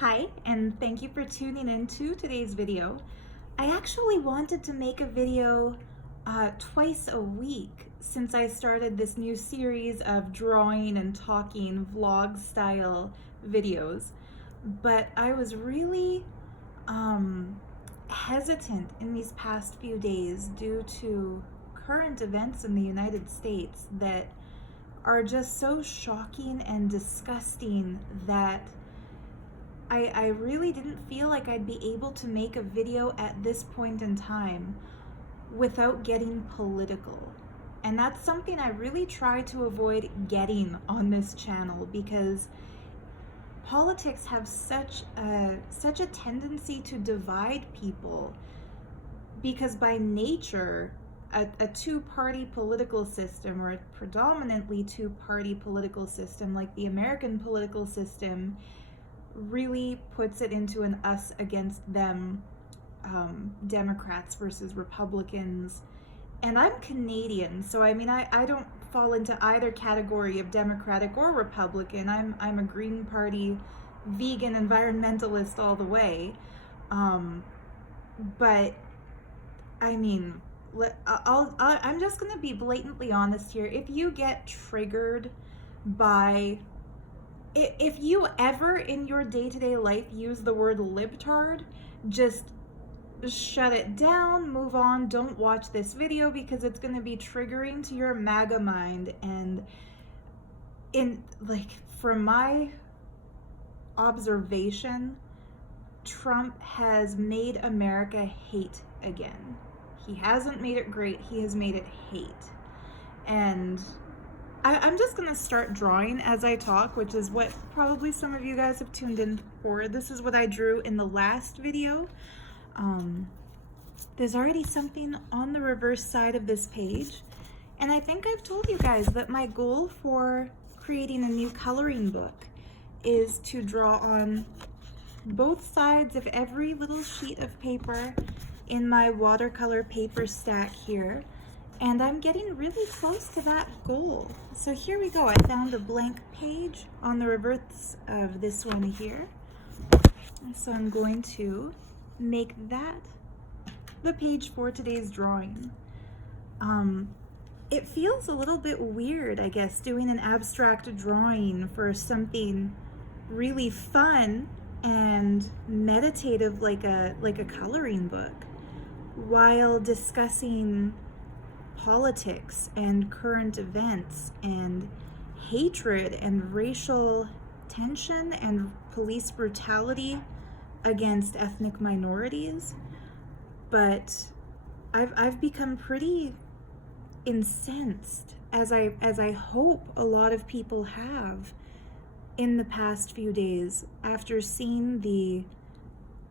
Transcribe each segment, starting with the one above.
Hi, and thank you for tuning in to today's video. I actually wanted to make a video twice a week since I started this new series of drawing and talking vlog style videos, but I was really hesitant in these past few days due to current events in the United States that are just so shocking and disgusting that I really didn't feel like I'd be able to make a video at this point in time without getting political. And that's something I really try to avoid getting on this channel because politics have such a tendency to divide people, because by nature a two-party political system, or a predominantly two-party political system like the American political system, really puts it into an us against them, Democrats versus Republicans. And I'm Canadian, so I mean I don't fall into either category of Democratic or Republican. I'm a Green Party vegan environmentalist all the way. But I mean, I'm just gonna be blatantly honest here. If you get triggered by, if you ever in your day-to-day life use the word libtard, just shut it down, move on, don't watch this video, because it's going to be triggering to your MAGA mind. And from my observation, Trump has made America hate again. He hasn't made it great, he has made it hate. And I'm just gonna start drawing as I talk, which is what probably some of you guys have tuned in for. This is what I drew in the last video. There's already something on the reverse side of this page, and I think I've told you guys that my goal for creating a new coloring book is to draw on both sides of every little sheet of paper in my watercolor paper stack here. And I'm getting really close to that goal. So here we go. I found a blank page on the reverse of this one here. So I'm going to make that the page for today's drawing. It feels a little bit weird, I guess, doing an abstract drawing for something really fun and meditative like a coloring book, while discussing politics and current events and hatred and racial tension and police brutality against ethnic minorities. But I've become pretty incensed, as I hope a lot of people have, in the past few days after seeing the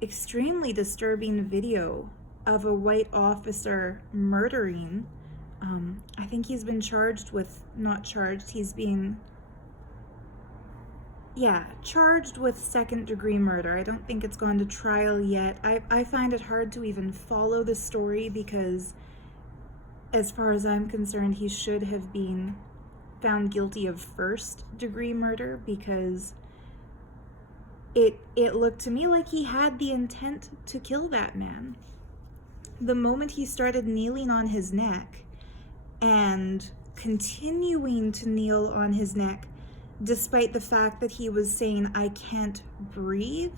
extremely disturbing video of a white officer murdering, I think he's been charged with, not charged, he's being, charged with second-degree murder. I don't think it's gone to trial yet. I find it hard to even follow the story because, as far as I'm concerned, he should have been found guilty of first-degree murder, because it looked to me like he had the intent to kill that man. The moment he started kneeling on his neck and continuing to kneel on his neck despite the fact that he was saying, "I can't breathe,"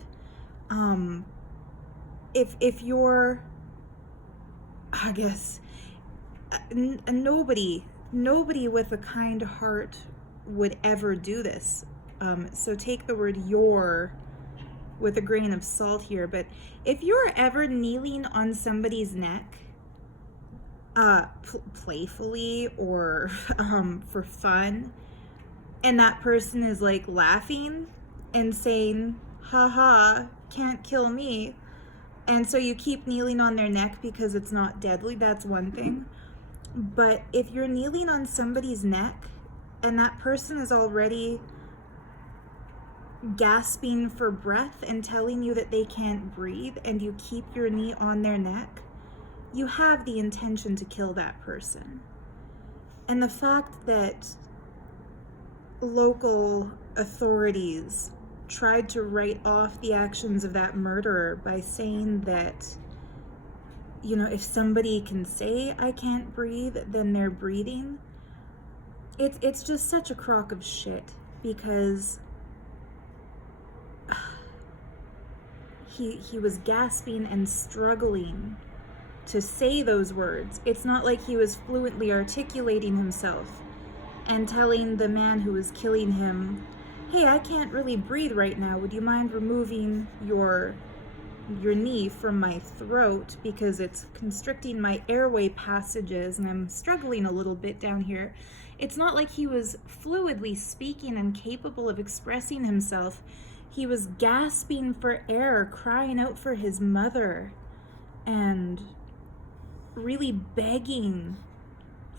if you're, I guess, nobody with a kind heart would ever do this, so take the word "your" with a grain of salt here. But if you're ever kneeling on somebody's neck, playfully or for fun, and that person is like laughing and saying, "Haha, can't kill me," and so you keep kneeling on their neck because it's not deadly, that's one thing. But if you're kneeling on somebody's neck and that person is already gasping for breath and telling you that they can't breathe, and you keep your knee on their neck, you have the intention to kill that person. And the fact that local authorities tried to write off the actions of that murderer by saying that, you know, if somebody can say I can't breathe, then they're breathing. It's just such a crock of shit, because he was gasping and struggling to say those words. It's not like he was fluently articulating himself and telling the man who was killing him, hey, I can't really breathe right now. Would you mind removing your knee from my throat, because it's constricting my airway passages and I'm struggling a little bit down here. It's not like he was fluidly speaking and capable of expressing himself. He was gasping for air, crying out for his mother, and really begging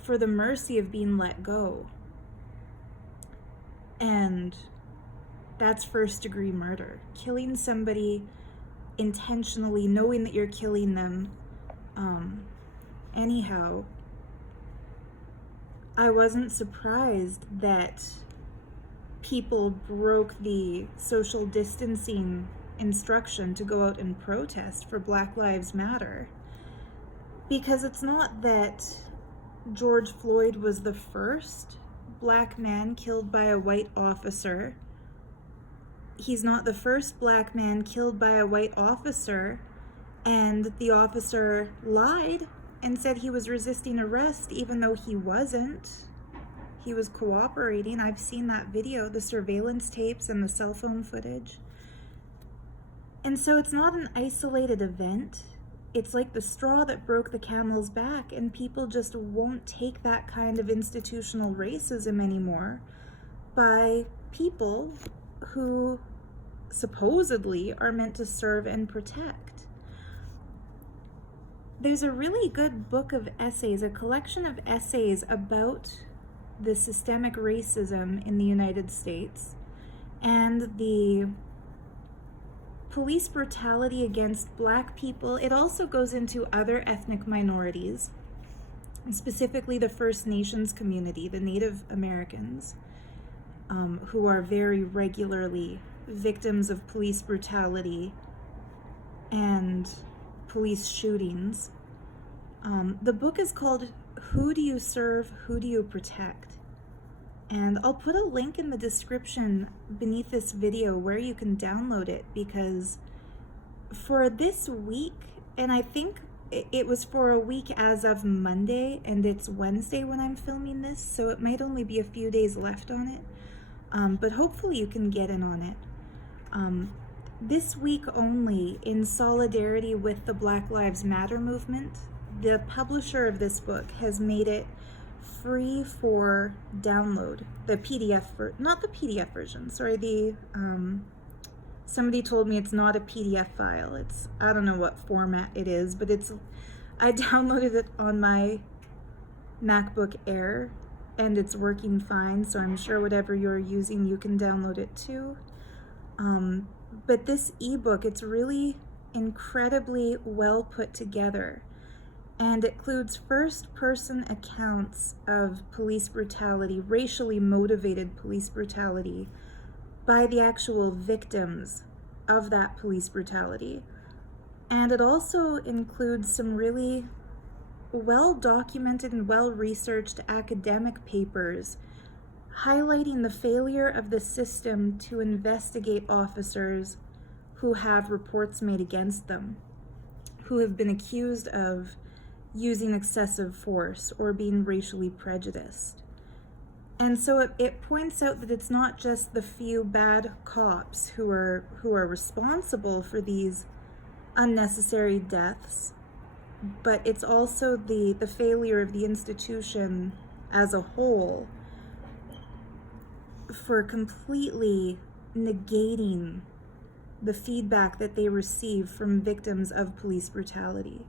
for the mercy of being let go. And that's first-degree murder. Killing somebody intentionally, knowing that you're killing them. Anyhow, I wasn't surprised that people broke the social distancing instruction to go out and protest for Black Lives Matter, because it's not that George Floyd was the first black man killed by a white officer. He's not the first black man killed by a white officer, and the officer lied and said he was resisting arrest even though he wasn't. He was cooperating. I've seen that video, the surveillance tapes and the cell phone footage. And so it's not an isolated event. It's like the straw that broke the camel's back, and people just won't take that kind of institutional racism anymore by people who supposedly are meant to serve and protect. There's a really good book of essays, a collection of essays about the systemic racism in the United States and the police brutality against Black people. It also goes into other ethnic minorities, and specifically the First Nations community, the Native Americans, who are very regularly victims of police brutality and police shootings. The book is called Who Do You Serve, Who Do You Protect? And I'll put a link in the description beneath this video where you can download it, because for this week, and I think it was for a week as of Monday, and it's Wednesday when I'm filming this, so it might only be a few days left on it, but hopefully you can get in on it. This week only, in solidarity with the Black Lives Matter movement, the publisher of this book has made it free for download. The PDF, not the PDF version, sorry, somebody told me it's not a PDF file. It's, I don't know what format it is, but I downloaded it on my MacBook Air, and it's working fine, so I'm sure whatever you're using, you can download it too. But this ebook, it's really incredibly well put together, and it includes first-person accounts of police brutality, racially motivated police brutality, by the actual victims of that police brutality. And it also includes some really well-documented and well-researched academic papers highlighting the failure of the system to investigate officers who have reports made against them, who have been accused of using excessive force or being racially prejudiced. And so it points out that it's not just the few bad cops who are responsible for these unnecessary deaths, but it's also the failure of the institution as a whole for completely negating the feedback that they receive from victims of police brutality.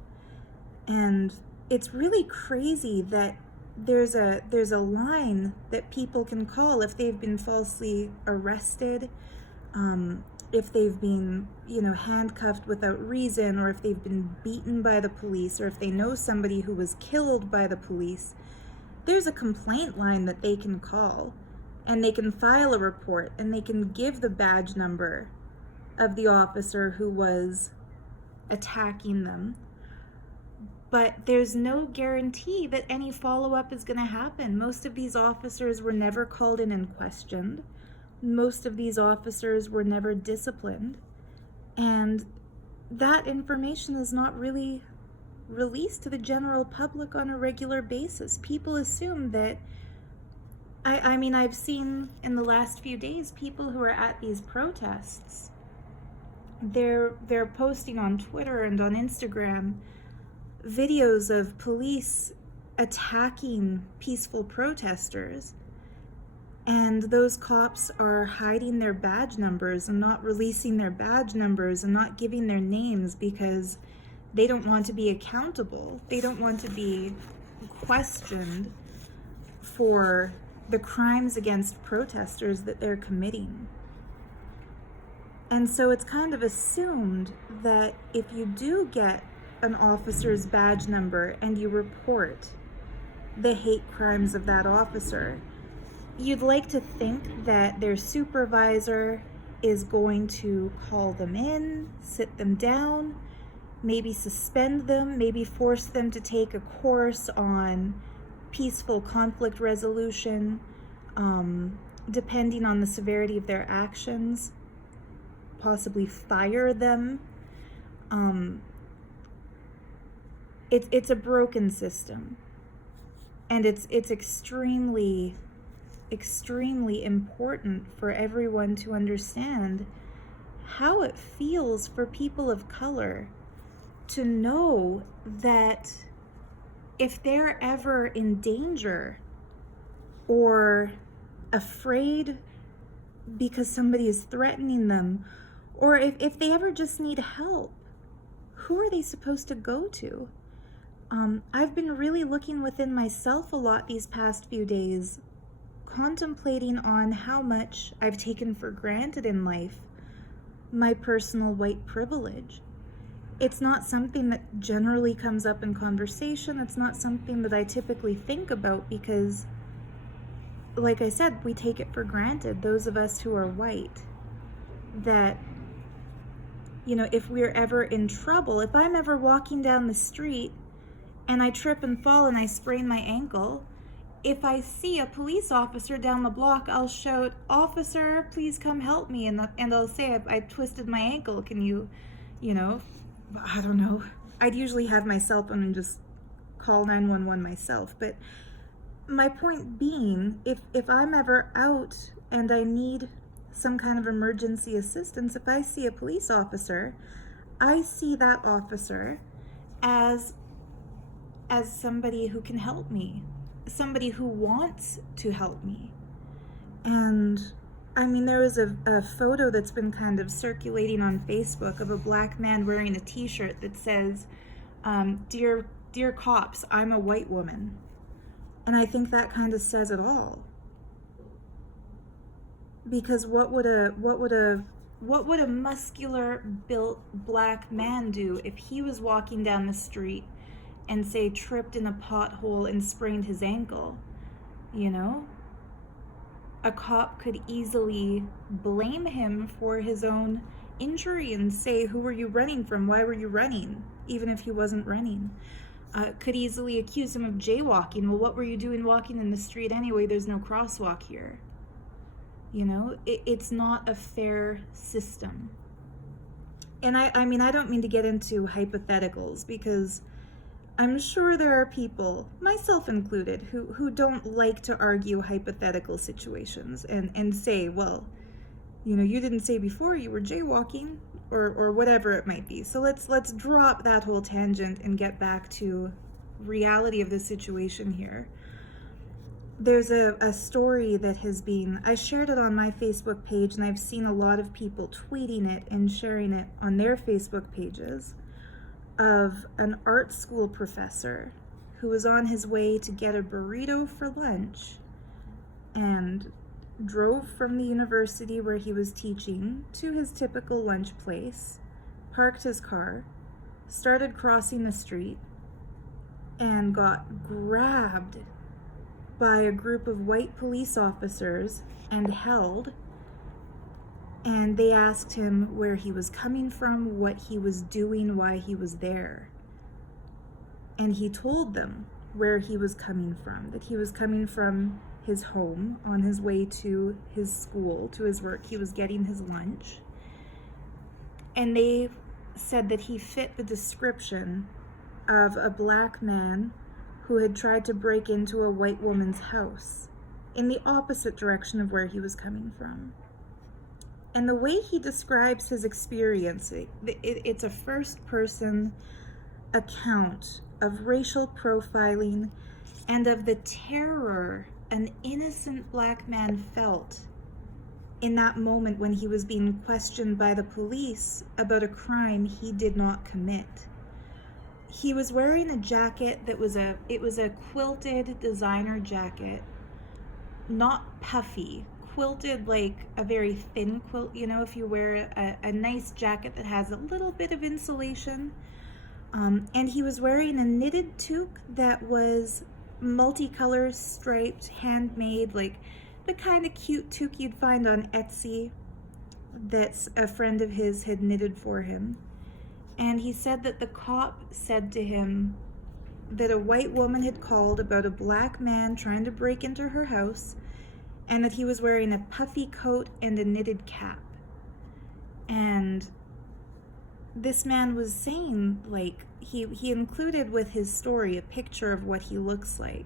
And it's really crazy that there's a line that people can call if they've been falsely arrested, if they've been, handcuffed without reason, or if they've been beaten by the police, or if they know somebody who was killed by the police. There's a complaint line that they can call. and they can file a report, and they can give the badge number of the officer who was attacking them. But there's no guarantee that any follow-up is going to happen. Most of these officers were never called in and questioned. Most of these officers were never disciplined. And that information is not really released to the general public on a regular basis. People assume that, I mean, I've seen in the last few days people who are at these protests, they're posting on Twitter and on Instagram videos of police attacking peaceful protesters, and those cops are hiding their badge numbers and not releasing their badge numbers and not giving their names because they don't want to be accountable. They don't want to be questioned for the crimes against protesters that they're committing. And so it's kind of assumed that if you do get an officer's badge number and you report the hate crimes of that officer, you'd like to think that their supervisor is going to call them in, sit them down, maybe suspend them, maybe force them to take a course on peaceful conflict resolution, depending on the severity of their actions, possibly fire them. It's a broken system, and it's extremely important for everyone to understand how it feels for people of color to know that if they're ever in danger or afraid because somebody is threatening them, or if they ever just need help, who are they supposed to go to? I've been really looking within myself a lot these past few days, contemplating on how much I've taken for granted in life, my personal white privilege. It's not something that generally comes up in conversation. It's not something that I typically think about because, like I said, we take it for granted, those of us who are white, that, you know, if we're ever in trouble, if I'm ever walking down the street and I trip and fall and I sprain my ankle, if I see a police officer down the block, I'll shout, "Officer, please come help me." And I'll say, I twisted my ankle. Can you know, I don't know. I'd usually have my cell phone and just call 911 myself. But my point being, if I'm ever out and I need some kind of emergency assistance, if I see a police officer, I see that officer as somebody who can help me, somebody who wants to help me. And I mean, there was a photo that's been kind of circulating on Facebook of a black man wearing a t-shirt that says, dear cops, I'm a white woman. And I think that kind of says it all. Because what would a muscular built black man do if he was walking down the street and, say, tripped in a pothole and sprained his ankle? You know? A cop could easily blame him for his own injury and say, "Who were you running from? Why were you running?" Even if he wasn't running. Could easily accuse him of jaywalking. "Well, what were you doing walking in the street anyway? There's no crosswalk here." You know, it's not a fair system. And I mean, I don't mean to get into hypotheticals, because I'm sure there are people, myself included, who don't like to argue hypothetical situations and say, "Well, you know, you didn't say before you were jaywalking," or whatever it might be. So let's drop that whole tangent and get back to reality of the situation here. There's a story that has been, I shared it on my Facebook page, and I've seen a lot of people tweeting it and sharing it on their Facebook pages, of an art school professor who was on his way to get a burrito for lunch and drove from the university where he was teaching to his typical lunch place, parked his car, started crossing the street, and got grabbed by a group of white police officers and held, and they asked him where he was coming from, what he was doing, why he was there. And he told them where he was coming from, that he was coming from his home on his way to his school, to his work. He was getting his lunch. And they said that he fit the description of a black man who had tried to break into a white woman's house in the opposite direction of where he was coming from. And the way he describes his experience, it's a first-person account of racial profiling and of the terror an innocent black man felt in that moment when he was being questioned by the police about a crime he did not commit. He was wearing a jacket that was a quilted designer jacket, not puffy, quilted like a very thin quilt, you know, if you wear a nice jacket that has a little bit of insulation. And he was wearing a knitted toque that was multicolor, striped, handmade, like the kind of cute toque you'd find on Etsy that's a friend of his had knitted for him. And he said that the cop said to him that a white woman had called about a black man trying to break into her house, and that he was wearing a puffy coat and a knitted cap. And this man was saying, like, he included with his story a picture of what he looks like,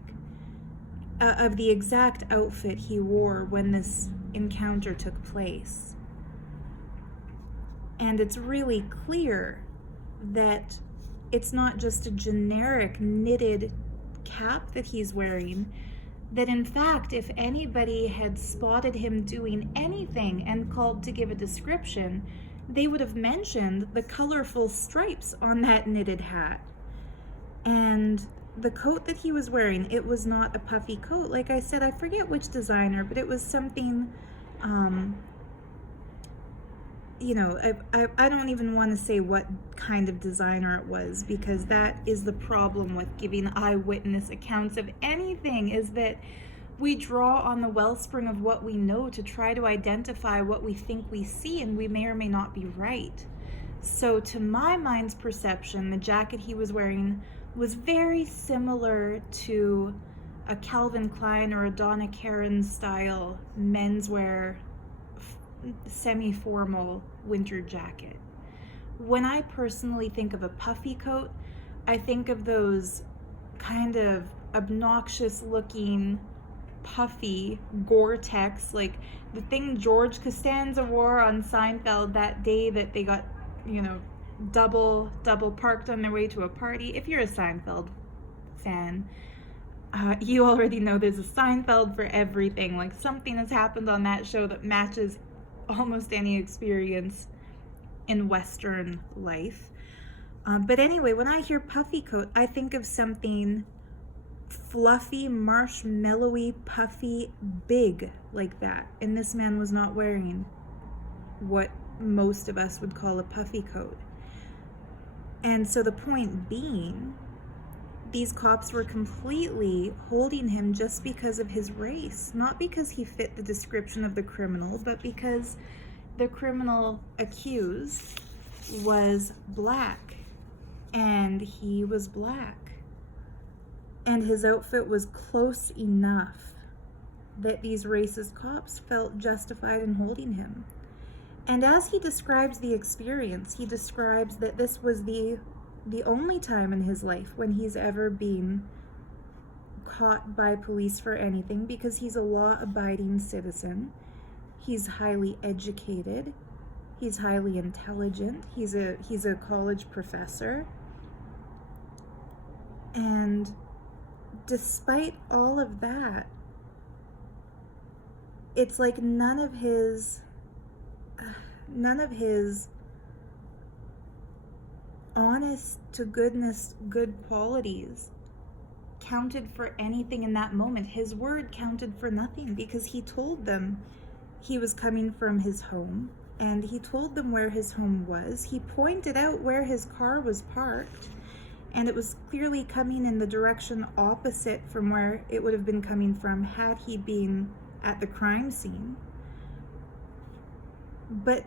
of the exact outfit he wore when this encounter took place. And it's really clear that it's not just a generic knitted cap that he's wearing, that in fact, if anybody had spotted him doing anything and called to give a description, they would have mentioned the colorful stripes on that knitted hat. And the coat that he was wearing, it was not a puffy coat. Like I said, I forget which designer, but it was something, I don't even want to say what kind of designer it was, because that is the problem with giving eyewitness accounts of anything, is that we draw on the wellspring of what we know to try to identify what we think we see, and we may or may not be right. So to my mind's perception, the jacket he was wearing was very similar to a Calvin Klein or a Donna Karan style menswear semi-formal winter jacket. When I personally think of a puffy coat, I think of those kind of obnoxious looking puffy Gore-Tex, like the thing George Costanza wore on Seinfeld that day that they got, double parked on their way to a party. If you're a Seinfeld fan, you already know there's a Seinfeld for everything. Like, something has happened on that show that matches almost any experience in Western life. But anyway, when I hear puffy coat, I think of something fluffy, marshmallowy, puffy, big like that. And this man was not wearing what most of us would call a puffy coat. And so the point being, these cops were completely holding him just because of his race, not because he fit the description of the criminal, but because the criminal accused was black, and he was black. And his outfit was close enough that these racist cops felt justified in holding him. And as he describes the experience, he describes that this was the only time in his life when he's ever been caught by police for anything, because he's a law-abiding citizen. He's highly educated. He's highly intelligent. He's a college professor. And despite all of that, it's like none of his honest to goodness good qualities counted for anything in that moment. His word counted for nothing, because he told them he was coming from his home, and he told them where his home was. He pointed out where his car was parked, and it was clearly coming in the direction opposite from where it would have been coming from had he been at the crime scene. But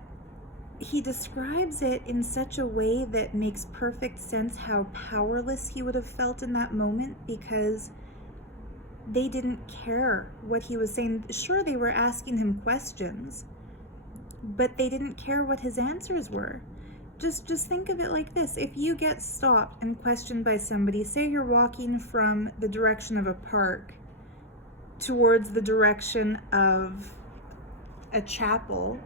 he describes it in such a way that makes perfect sense how powerless he would have felt in that moment, because they didn't care what he was saying. Sure, they were asking him questions, but they didn't care what his answers were. Just think of it like this. If you get stopped and questioned by somebody, say you're walking from the direction of a park towards the direction of a chapel,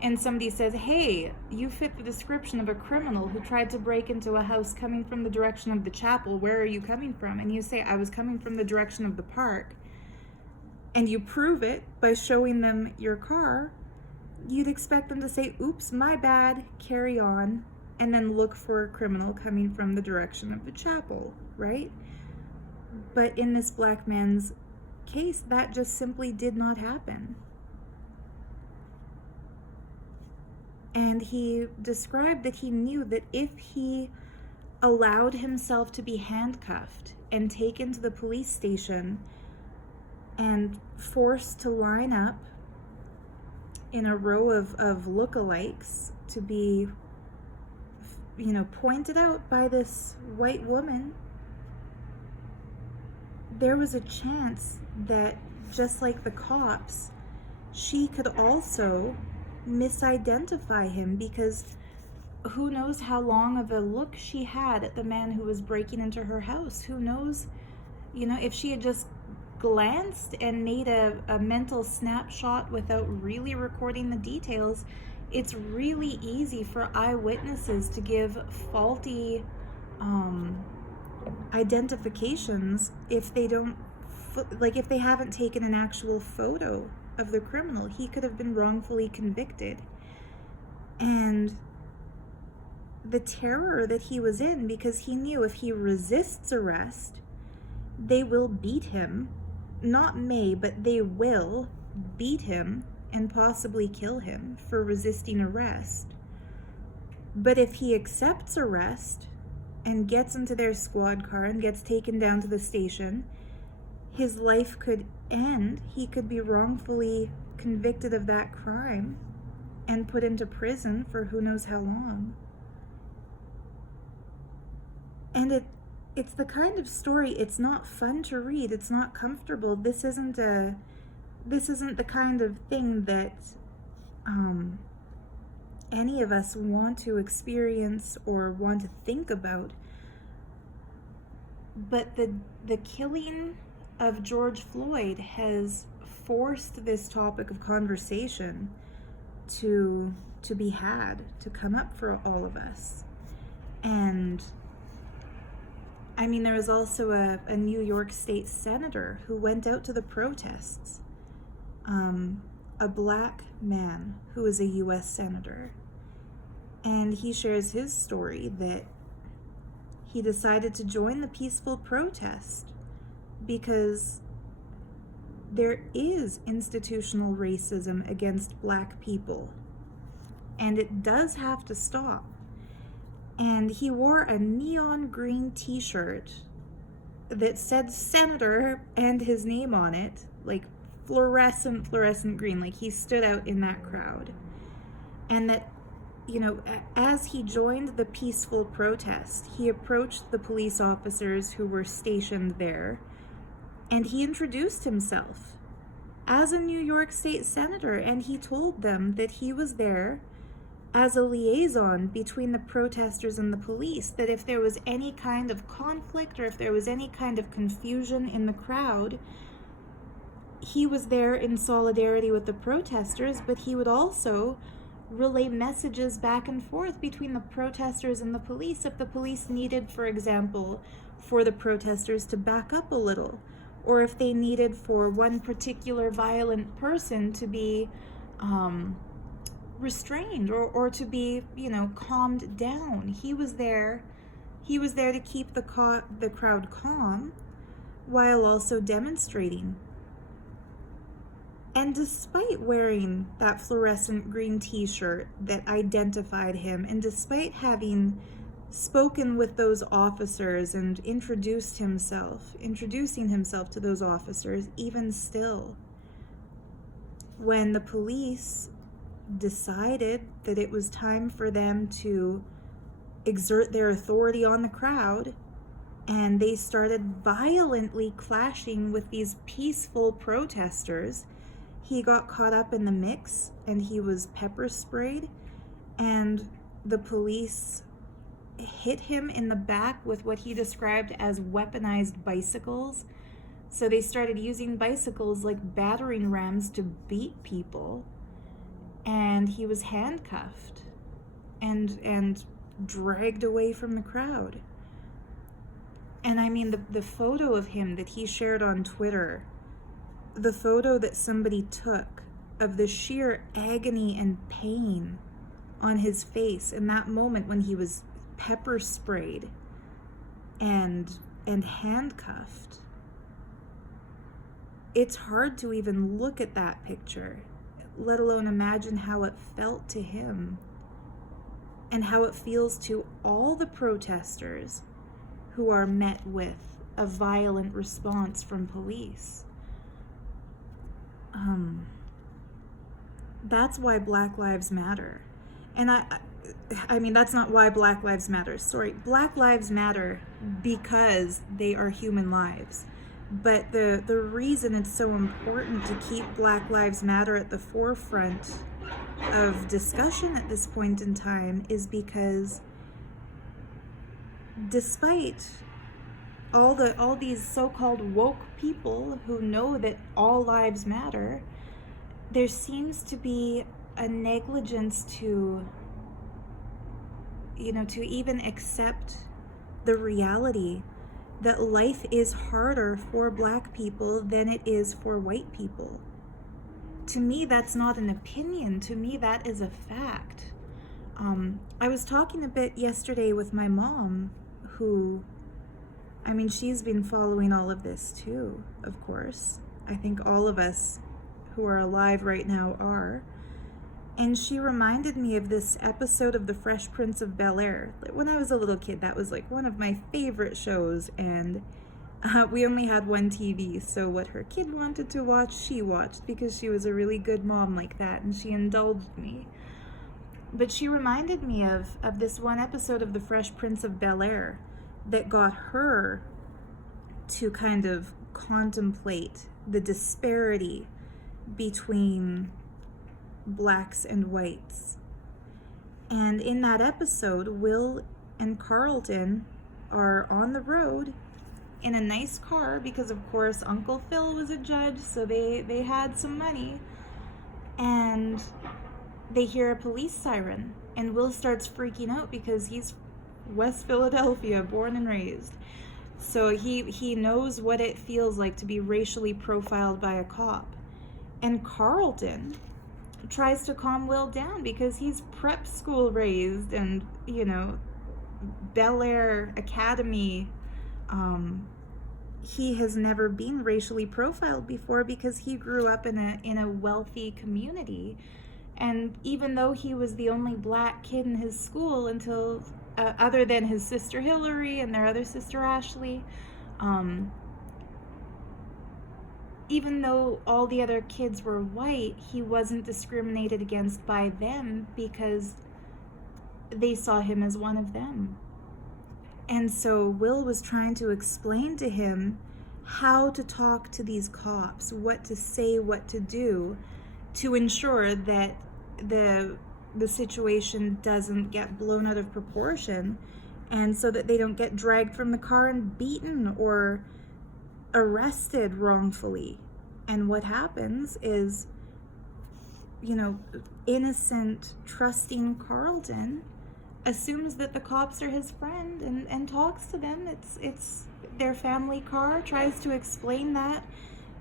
and somebody says, hey, you fit the description of a criminal who tried to break into a house coming from the direction of the chapel. Where are you coming from? And you say, I was coming from the direction of the park. And you prove it by showing them your car. You'd expect them to say, oops, my bad, carry on, and then look for a criminal coming from the direction of the chapel, right? But in this black man's case, that just simply did not happen. And he described that he knew that if he allowed himself to be handcuffed and taken to the police station and forced to line up in a row of lookalikes to be, pointed out by this white woman, there was a chance that, just like the cops, she could also misidentify him, because who knows how long of a look she had at the man who was breaking into her house. Who knows, if she had just glanced and made a mental snapshot without really recording the details. It's really easy for eyewitnesses to give faulty identifications if they don't, if they haven't taken an actual photo of the criminal. He could have been wrongfully convicted. And the terror that he was in, because he knew if he resists arrest, they will beat him. Not may, but they will beat him and possibly kill him for resisting arrest. But if he accepts arrest and gets into their squad car and gets taken down to the station, his life could end. He could be wrongfully convicted of that crime and put into prison for who knows how long. And it's the kind of story, it's not fun to read, it's not comfortable. This isn't the kind of thing that any of us want to experience or want to think about. But the killing of George Floyd has forced this topic of conversation to be had, to come up for all of us. And I mean, there was also a New York State senator who went out to the protests, a black man who is a U.S. senator. And he shares his story that he decided to join the peaceful protest because there is institutional racism against black people, and it does have to stop. And he wore a neon green t-shirt that said senator and his name on it, like fluorescent green, like he stood out in that crowd. And that, as he joined the peaceful protest, he approached the police officers who were stationed there, and he introduced himself as a New York State senator, and he told them that he was there as a liaison between the protesters and the police, that if there was any kind of conflict or if there was any kind of confusion in the crowd, he was there in solidarity with the protesters, but he would also relay messages back and forth between the protesters and the police if the police needed, for example, for the protesters to back up a little, or if they needed for one particular violent person to be restrained or to be, calmed down. He was there to keep the crowd calm while also demonstrating. And despite wearing that fluorescent green t-shirt that identified him, and despite having spoken with those officers and introducing himself to those officers, even still, when the police decided that it was time for them to exert their authority on the crowd, and they started violently clashing with these peaceful protesters, he got caught up in the mix and he was pepper sprayed, and the police hit him in the back with what he described as weaponized bicycles. So they started using bicycles like battering rams to beat people, and he was handcuffed and dragged away from the crowd. And I mean, the photo of him that he shared on Twitter, the photo that somebody took of the sheer agony and pain on his face in that moment when he was pepper sprayed and handcuffed. It's hard to even look at that picture, let alone imagine how it felt to him and how it feels to all the protesters who are met with a violent response from police. That's why Black Lives Matter. And I mean, that's not why Black Lives Matter. Sorry, Black Lives Matter because they are human lives. But the reason it's so important to keep Black Lives Matter at the forefront of discussion at this point in time is because despite all these so-called woke people who know that all lives matter, there seems to be a negligence to even accept the reality that life is harder for Black people than it is for white people. To me, that's not an opinion. To me, that is a fact. I was talking a bit yesterday with my mom, who, I mean, she's been following all of this too, of course. I think all of us who are alive right now are. And she reminded me of this episode of The Fresh Prince of Bel-Air. When I was a little kid, that was like one of my favorite shows, and we only had one TV, so what her kid wanted to watch, she watched, because she was a really good mom like that, and she indulged me. But she reminded me of this one episode of The Fresh Prince of Bel-Air that got her to kind of contemplate the disparity between Blacks and whites. And in that episode, Will and Carlton are on the road in a nice car because, of course, Uncle Phil was a judge, so they had some money. And they hear a police siren, and Will starts freaking out because he's West Philadelphia, born and raised. So he knows what it feels like to be racially profiled by a cop. And Carlton tries to calm Will down because he's prep school raised and, Bel-Air Academy. He has never been racially profiled before because he grew up in a wealthy community. And even though he was the only Black kid in his school until, other than his sister Hillary and their other sister Ashley, even though all the other kids were white, he wasn't discriminated against by them because they saw him as one of them. And so Will was trying to explain to him how to talk to these cops, what to say, what to do, to ensure that the situation doesn't get blown out of proportion, and so that they don't get dragged from the car and beaten or arrested wrongfully. And what happens is, innocent, trusting Carlton assumes that the cops are his friend and talks to them. It's their family car, tries to explain that,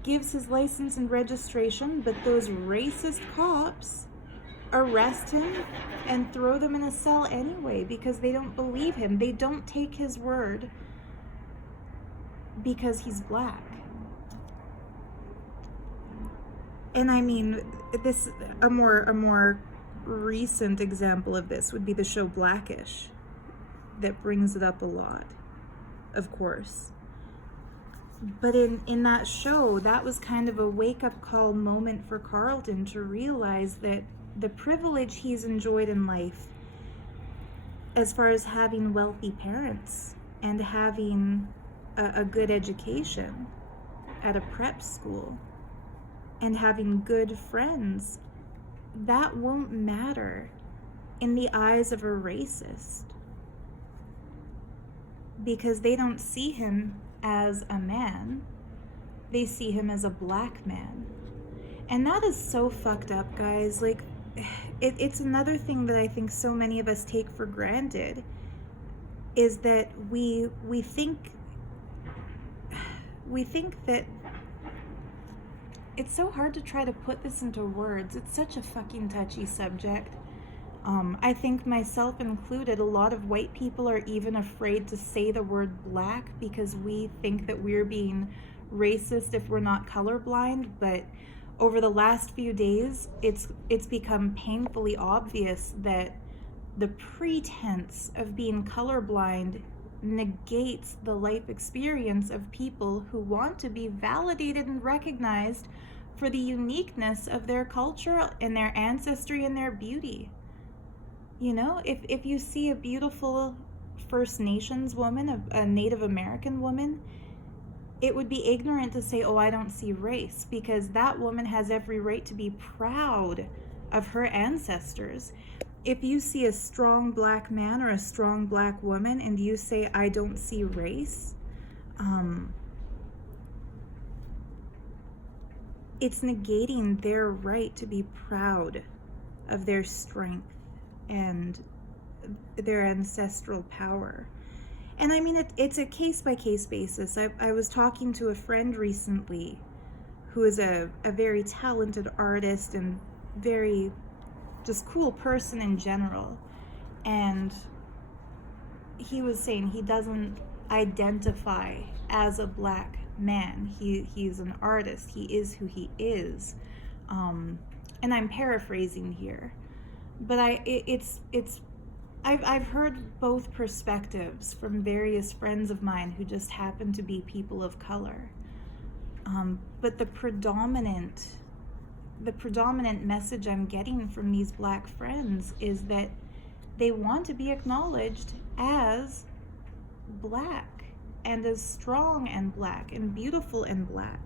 gives his license and registration, but those racist cops arrest him and throw them in a cell anyway because they don't believe him. They don't take his word because he's Black. And I mean, a more recent example of this would be the show Blackish. that brings it up a lot, of course. But in that show, that was kind of a wake-up call moment for Carlton to realize that the privilege he's enjoyed in life, as far as having wealthy parents and having a good education at a prep school and having good friends, that won't matter in the eyes of a racist, because they don't see him as a man, they see him as a black man. And that is so fucked up, guys. Like, it's another thing that I think so many of us take for granted, is that we think that it's so hard to try to put this into words. It's such a fucking touchy subject. I think, myself included, a lot of white people are even afraid to say the word black because we think that we're being racist if we're not colorblind. But over the last few days, it's become painfully obvious that the pretense of being colorblind negates the life experience of people who want to be validated and recognized for the uniqueness of their culture and their ancestry and their beauty. You know, if you see a beautiful First Nations woman, a Native American woman, it would be ignorant to say, oh, I don't see race, because that woman has every right to be proud of her ancestors. If you see a strong black man or a strong black woman and you say, I don't see race, it's negating their right to be proud of their strength and their ancestral power. And I mean, it's a case-by-case basis. I was talking to a friend recently who is a very talented artist and very just cool person in general. And he was saying he doesn't identify as a black man. He's an artist. He is who he is. And I'm paraphrasing here. But I've heard both perspectives from various friends of mine who just happen to be people of color. But the predominant message I'm getting from these black friends is that they want to be acknowledged as black and as strong and black and beautiful and black.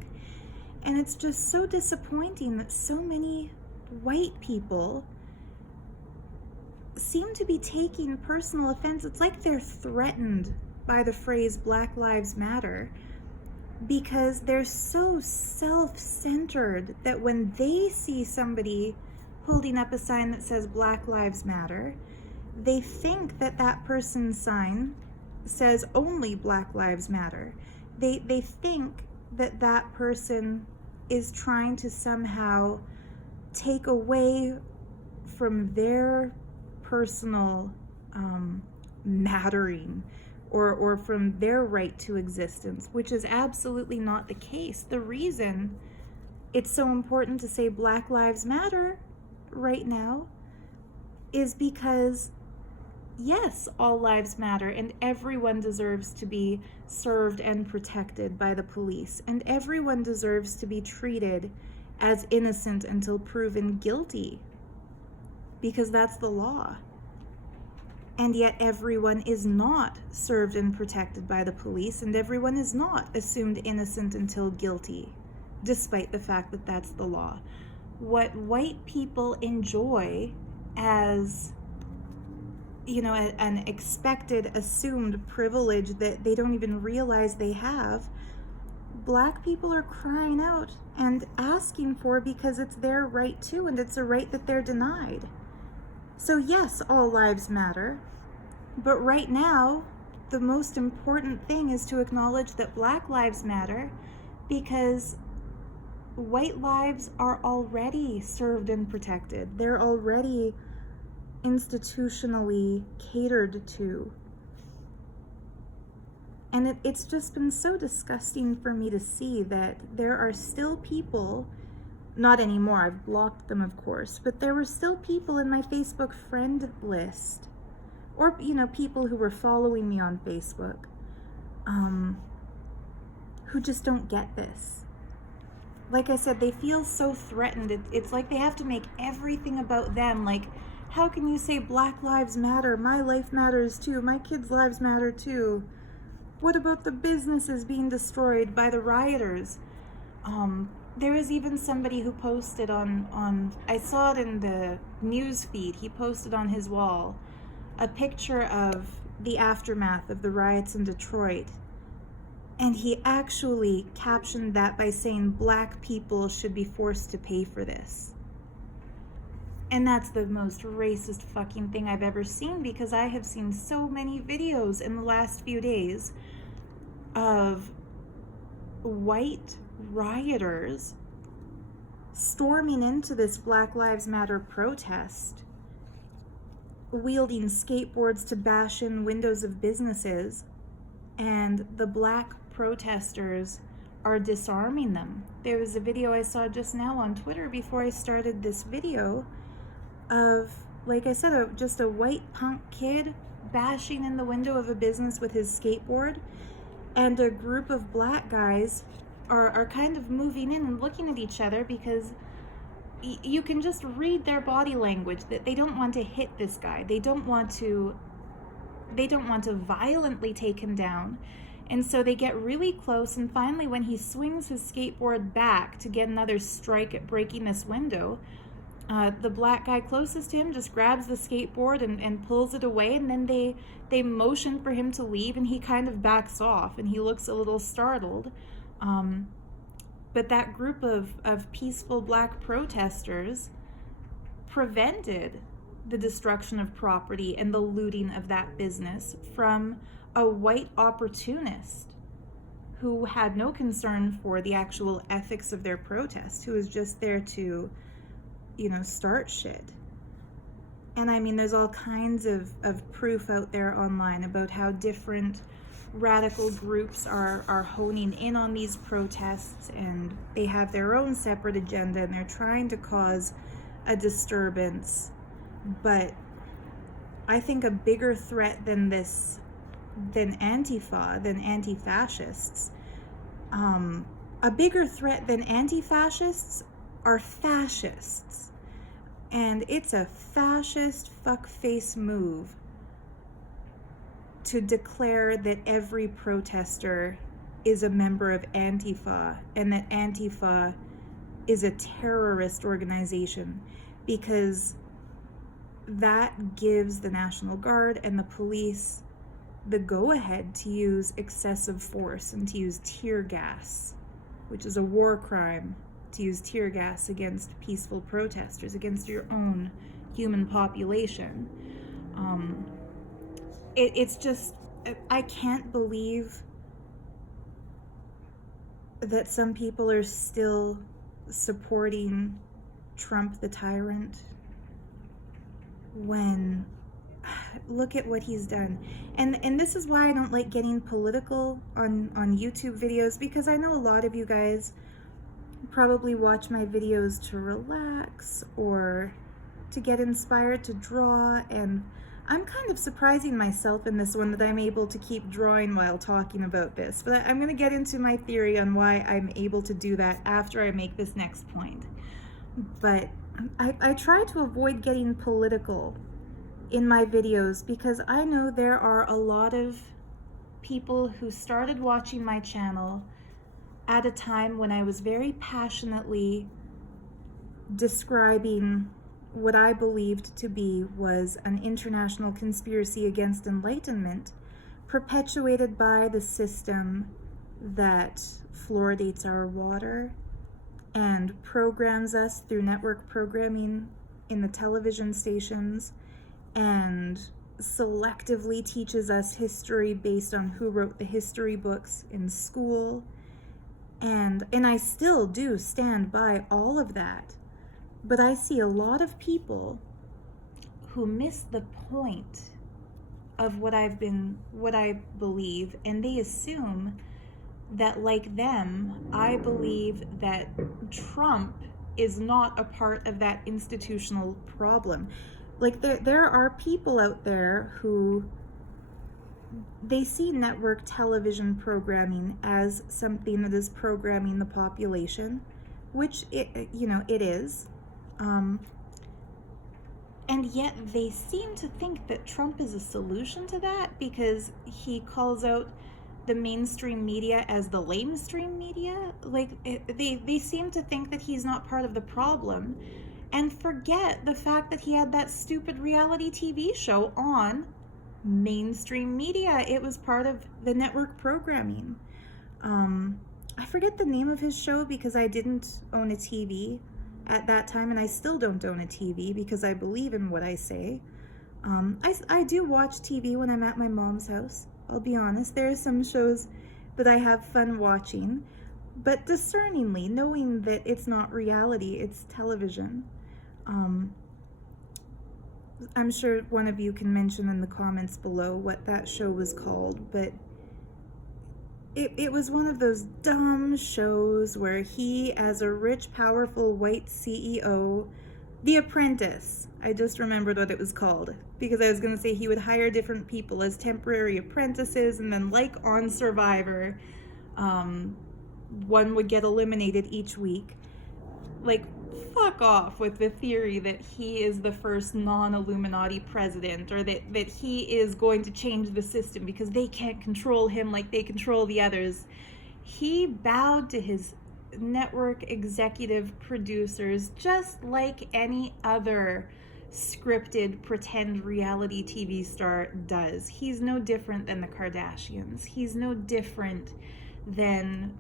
And it's just so disappointing that so many white people seem to be taking personal offense. It's like they're threatened by the phrase Black Lives Matter, because they're so self-centered that when they see somebody holding up a sign that says Black Lives Matter, they think that that person's sign says only Black Lives Matter. They think that that person is trying to somehow take away from their personal mattering or from their right to existence, which is absolutely not the case. The reason it's so important to say Black Lives Matter right now is because, yes, all lives matter, and everyone deserves to be served and protected by the police, and everyone deserves to be treated as innocent until proven guilty, because that's the law. And yet everyone is not served and protected by the police, and everyone is not assumed innocent until guilty, despite the fact that that's the law. What white people enjoy as, you know, an expected, assumed privilege that they don't even realize they have, black people are crying out and asking for because it's their right too, and it's a right that they're denied. So yes, all lives matter, but right now, the most important thing is to acknowledge that Black lives matter, because white lives are already served and protected. They're already institutionally catered to. And it's just been so disgusting for me to see that there are still people, not anymore, I've blocked them of course, but there were still people in my Facebook friend list or, people who were following me on Facebook, who just don't get this. Like I said, they feel so threatened. It's like they have to make everything about them. Like, how can you say Black Lives Matter? My life matters too. My kids' lives matter too. What about the businesses being destroyed by the rioters? There was even somebody who posted on I saw it in the news feed. He posted on his wall a picture of the aftermath of the riots in Detroit. And he actually captioned that by saying Black people should be forced to pay for this. And that's the most racist fucking thing I've ever seen, because I have seen so many videos in the last few days of white rioters storming into this Black Lives Matter protest, wielding skateboards to bash in windows of businesses, and the Black protesters are disarming them. There was a video I saw just now on Twitter before I started this video of, like I said, just a white punk kid bashing in the window of a business with his skateboard, and a group of Black guys are kind of moving in and looking at each other, because you can just read their body language that they don't want to hit this guy. They don't want to violently take him down. And so they get really close, and finally when he swings his skateboard back to get another strike at breaking this window, the Black guy closest to him just grabs the skateboard and pulls it away, and then they motion for him to leave, and he kind of backs off, and he looks a little startled. But that group of peaceful Black protesters prevented the destruction of property and the looting of that business from a white opportunist who had no concern for the actual ethics of their protest, who was just there to, start shit. And I mean, there's all kinds of proof out there online about how different radical groups are honing in on these protests, and they have their own separate agenda, and they're trying to cause a disturbance. But I think a bigger threat than Antifa, than anti-fascists, a bigger threat than anti-fascists are fascists. And it's a fascist fuckface move to declare that every protester is a member of Antifa, and that Antifa is a terrorist organization, because that gives the National Guard and the police the go-ahead to use excessive force and to use tear gas, which is a war crime, to use tear gas against peaceful protesters, against your own human population. It's just, I can't believe that some people are still supporting Trump the tyrant when, look at what he's done. And this is why I don't like getting political on YouTube videos, because I know a lot of you guys probably watch my videos to relax or to get inspired to draw, and I'm kind of surprising myself in this one that I'm able to keep drawing while talking about this. But I'm going to get into my theory on why I'm able to do that after I make this next point. But I try to avoid getting political in my videos, because I know there are a lot of people who started watching my channel at a time when I was very passionately describing what I believed to be was an international conspiracy against enlightenment, perpetuated by the system that fluoridates our water and programs us through network programming in the television stations, and selectively teaches us history based on who wrote the history books in school. And I still do stand by all of that. But I see a lot of people who miss the point of what I believe, and they assume that, like them, I believe that Trump is not a part of that institutional problem. Like there are people out there who they see network television programming as something that is programming the population, which it is. Um, and yet they seem to think that Trump is a solution to that because he calls out the mainstream media as the lamestream media. Like they seem to think that he's not part of the problem and forget the fact that he had that stupid reality TV show on mainstream media. It was part of the network programming. I forget the name of his show because I didn't own a TV at that time, and I still don't own a TV because I believe in what I say. I do watch TV when I'm at my mom's house. I'll be honest, there are some shows that I have fun watching, but discerningly, knowing that it's not reality, it's television. I'm sure one of you can mention in the comments below what that show was called, but it was one of those dumb shows where he, as a rich, powerful white CEO, The Apprentice, I just remembered what it was called, because I was going to say he would hire different people as temporary apprentices, and then like on Survivor, one would get eliminated each week. Like, fuck off with the theory that he is the first non-Illuminati president, or that he is going to change the system because they can't control him like they control the others. He bowed to his network executive producers just like any other scripted pretend reality TV star does. He's no different than the Kardashians. He's no different than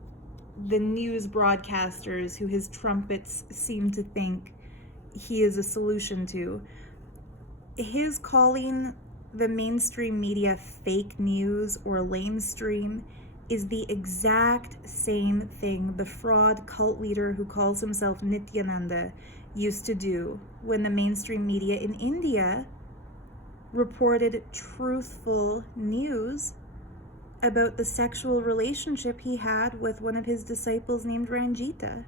the news broadcasters who his trumpets seem to think he is a solution to. His calling the mainstream media fake news or lamestream is the exact same thing the fraud cult leader who calls himself Nityananda used to do when the mainstream media in India reported truthful news about the sexual relationship he had with one of his disciples named Ranjita.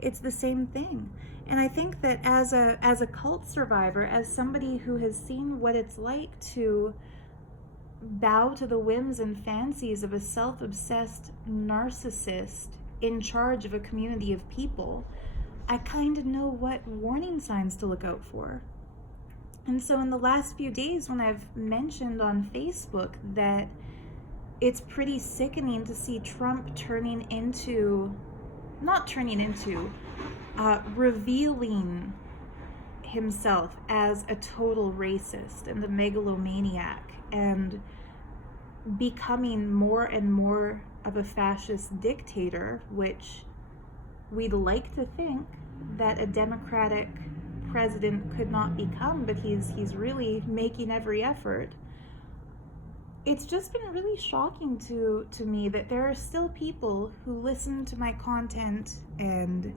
It's the same thing. And I think that as a cult survivor, as somebody who has seen what it's like to bow to the whims and fancies of a self-obsessed narcissist in charge of a community of people, I kind of know what warning signs to look out for. And so in the last few days, when I've mentioned on Facebook that it's pretty sickening to see Trump revealing himself as a total racist and a megalomaniac, and becoming more and more of a fascist dictator, which we'd like to think that a Democratic president could not become, but he's really making every effort. It's just been really shocking to me that there are still people who listen to my content and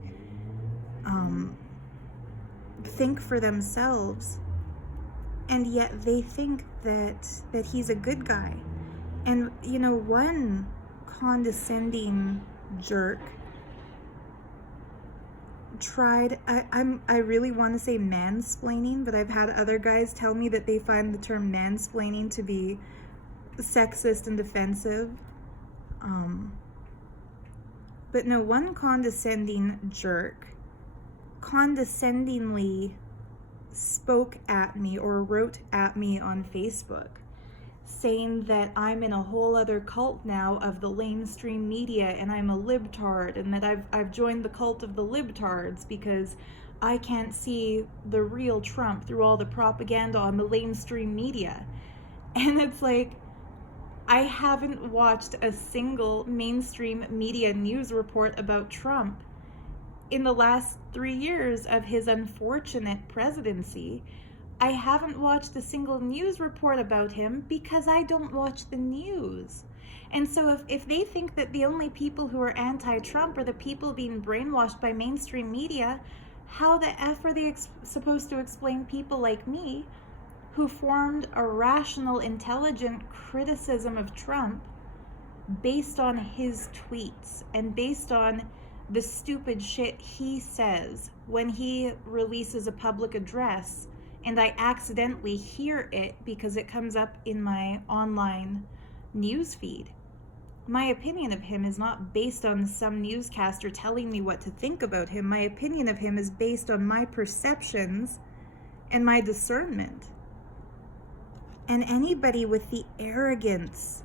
think for themselves, and yet they think that he's a good guy. And one condescending jerk tried, I really want to say mansplaining, but I've had other guys tell me that they find the term mansplaining to be sexist and offensive. But no, one condescending jerk condescendingly spoke at me or wrote at me on Facebook saying that I'm in a whole other cult now of the lamestream media, and I'm a libtard, and that I've joined the cult of the libtards because I can't see the real Trump through all the propaganda on the lamestream media. And it's like, I haven't watched a single mainstream media news report about Trump in the last 3 years of his unfortunate presidency. I haven't watched a single news report about him because I don't watch the news. And so if they think that the only people who are anti-Trump are the people being brainwashed by mainstream media, how the F are they supposed to explain people like me who formed a rational, intelligent criticism of Trump based on his tweets and based on the stupid shit he says when he releases a public address and I accidentally hear it because it comes up in my online news feed. My opinion of him is not based on some newscaster telling me what to think about him. My opinion of him is based on my perceptions and my discernment. And anybody with the arrogance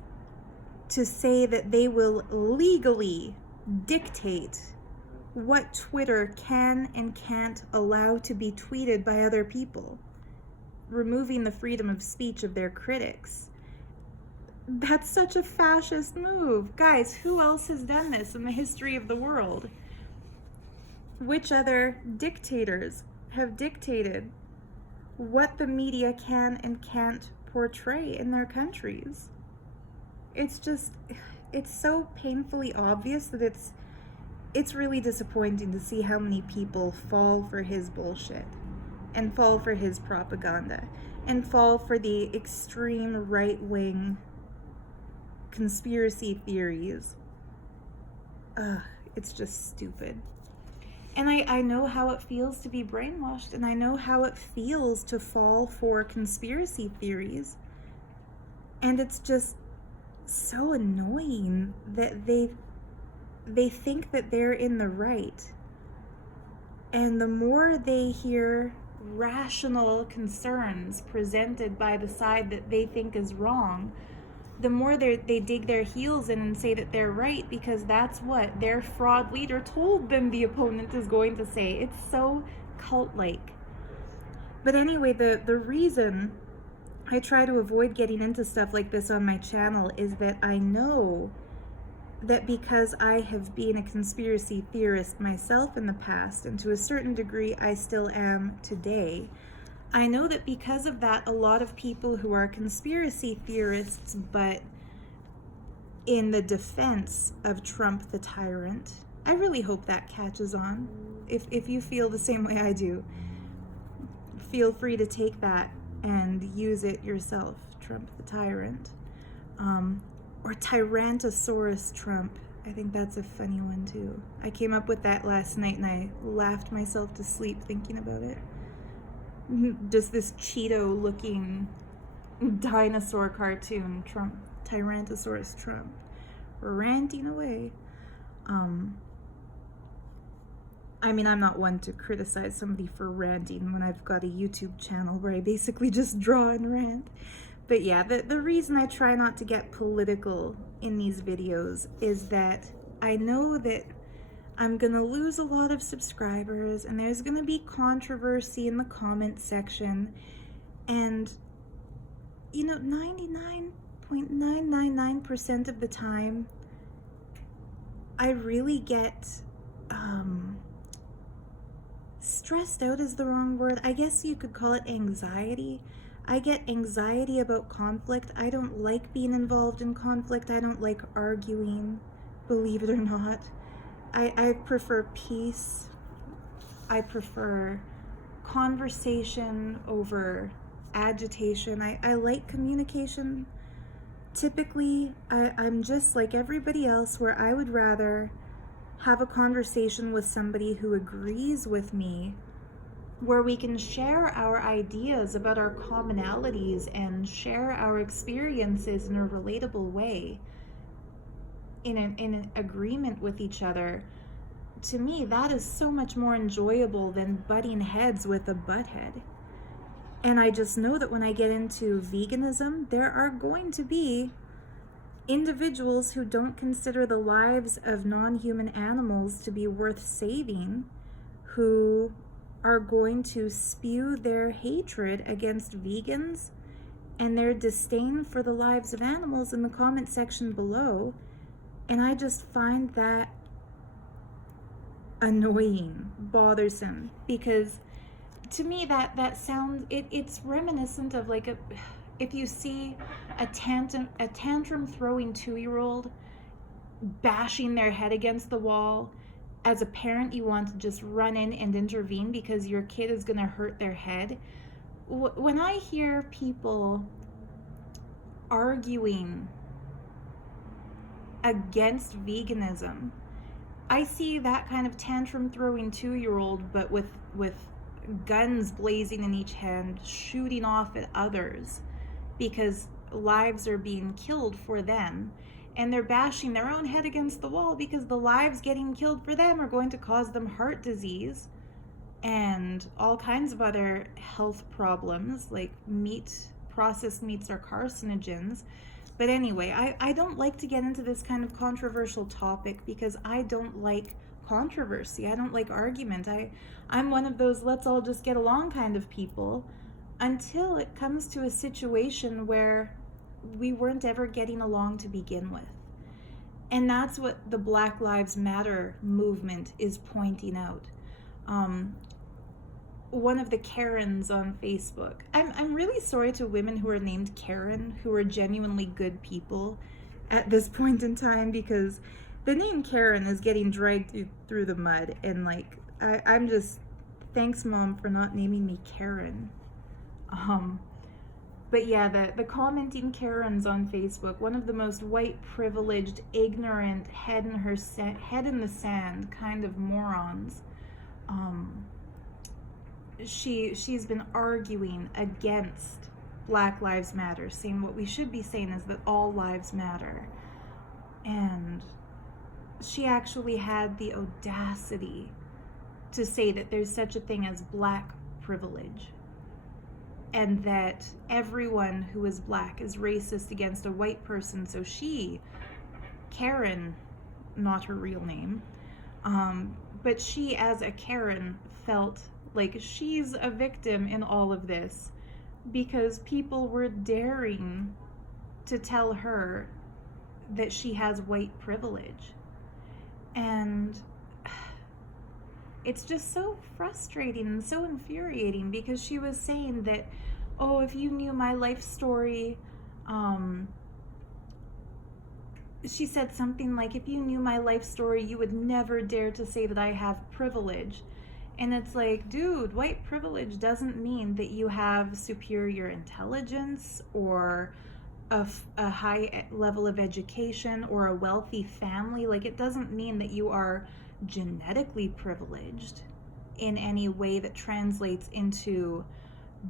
to say that they will legally dictate what Twitter can and can't allow to be tweeted by other people, removing the freedom of speech of their critics. That's such a fascist move. Guys, who else has done this in the history of the world? Which other dictators have dictated what the media can and can't portray in their countries? It's so painfully obvious that it's really disappointing to see how many people fall for his bullshit and fall for his propaganda and fall for the extreme right-wing conspiracy theories. It's just stupid. And I know how it feels to be brainwashed, and I know how it feels to fall for conspiracy theories. And it's just so annoying that they think that they're in the right. And the more they hear rational concerns presented by the side that they think is wrong, the more they dig their heels in and say that they're right, because that's what their fraud leader told them the opponent is going to say. It's so cult-like. But anyway, the reason I try to avoid getting into stuff like this on my channel is that I know that because I have been a conspiracy theorist myself in the past, and to a certain degree I still am today, I know that because of that, a lot of people who are conspiracy theorists, but in the defense of Trump the tyrant, I really hope that catches on. If you feel the same way I do, feel free to take that and use it yourself, Trump the tyrant. Or Tyrannosaurus Trump. I think that's a funny one too. I came up with that last night and I laughed myself to sleep thinking about it. Just this Cheeto looking dinosaur cartoon, Trump, Tyrannosaurus Trump, ranting away. I mean, I'm not one to criticize somebody for ranting when I've got a YouTube channel where I basically just draw and rant. But yeah, the reason I try not to get political in these videos is that I know that I'm gonna lose a lot of subscribers and there's gonna be controversy in the comment section, and you know, 99.999% of the time I really get stressed out is the wrong word. I guess you could call it anxiety. I get anxiety about conflict. I don't like being involved in conflict. I don't like arguing, believe it or not. I prefer peace. I prefer conversation over agitation. I like communication. Typically, I'm just like everybody else, where I would rather have a conversation with somebody who agrees with me, where we can share our ideas about our commonalities and share our experiences in a relatable way, in an agreement with each other. To me, that is so much more enjoyable than butting heads with a butthead. And I just know that when I get into veganism, there are going to be individuals who don't consider the lives of non-human animals to be worth saving, who are going to spew their hatred against vegans and their disdain for the lives of animals in the comment section below. And I just find that annoying, bothersome, because to me that sounds, it's reminiscent of like if you see a tantrum throwing 2-year-old bashing their head against the wall. As a parent, you want to just run in and intervene because your kid is going to hurt their head. When I hear people arguing against veganism, I see that kind of tantrum throwing 2-year-old, but with guns blazing in each hand, shooting off at others because lives are being killed for them. And they're bashing their own head against the wall because the lives getting killed for them are going to cause them heart disease and all kinds of other health problems, like processed meats are carcinogens. But anyway, I don't like to get into this kind of controversial topic because I don't like controversy. I don't like argument. I'm one of those let's all just get along kind of people until it comes to a situation where we weren't ever getting along to begin with. And that's what the Black Lives Matter movement is pointing out. One of the Karens on Facebook. I'm really sorry to women who are named Karen, who are genuinely good people at this point in time, because the name Karen is getting dragged through the mud. And like, I'm just, thanks Mom for not naming me Karen. But yeah, the commenting Karens on Facebook, one of the most white privileged, ignorant, head in the sand kind of morons. She's been arguing against Black Lives Matter, saying what we should be saying is that all lives matter. And she actually had the audacity to say that there's such a thing as black privilege, and that everyone who is black is racist against a white person. So she, Karen, not her real name, but she as a Karen felt like she's a victim in all of this because people were daring to tell her that she has white privilege. And it's just so frustrating and so infuriating because she was saying that, oh, if you knew my life story, she said something like, if you knew my life story, you would never dare to say that I have privilege. And it's like, dude, white privilege doesn't mean that you have superior intelligence or a high level of education or a wealthy family. Like, it doesn't mean that you are genetically privileged in any way that translates into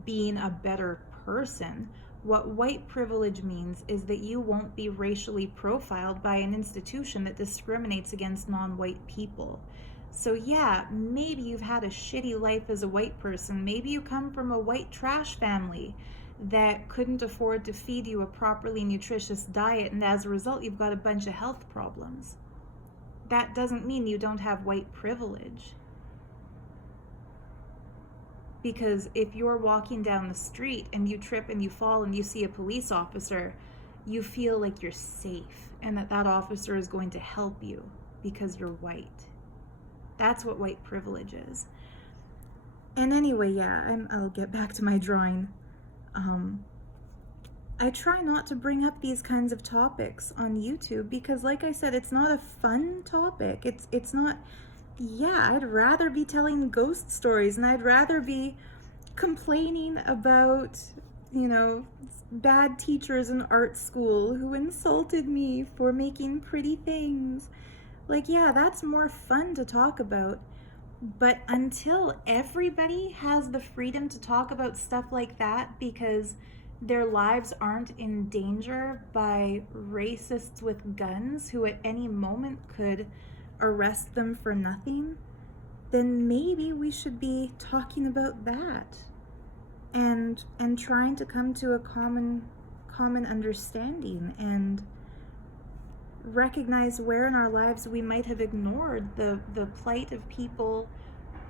being a better person. What white privilege means is that you won't be racially profiled by an institution that discriminates against non-white people. So yeah, maybe you've had a shitty life as a white person. Maybe you come from a white trash family that couldn't afford to feed you a properly nutritious diet, and as a result, you've got a bunch of health problems. That doesn't mean you don't have white privilege. Because if you're walking down the street and you trip and you fall and you see a police officer, you feel like you're safe and that officer is going to help you because you're white. That's what white privilege is. And anyway, yeah, I'll get back to my drawing. I try not to bring up these kinds of topics on YouTube because, like I said, it's not a fun topic. It's not, yeah, I'd rather be telling ghost stories and I'd rather be complaining about, bad teachers in art school who insulted me for making pretty things. Like, yeah, that's more fun to talk about. But until everybody has the freedom to talk about stuff like that because their lives aren't in danger by racists with guns who at any moment could arrest them for nothing, then maybe we should be talking about that and trying to come to a common understanding and recognize where in our lives we might have ignored the plight of people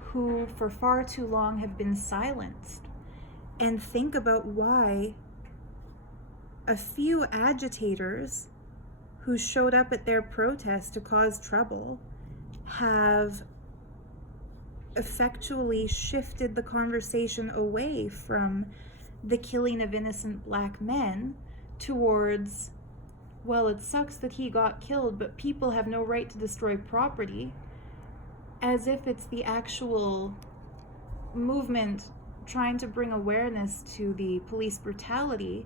who for far too long have been silenced, and think about why a few agitators who showed up at their protest to cause trouble have effectually shifted the conversation away from the killing of innocent black men towards, well, it sucks that he got killed, but people have no right to destroy property, as if it's the actual movement trying to bring awareness to the police brutality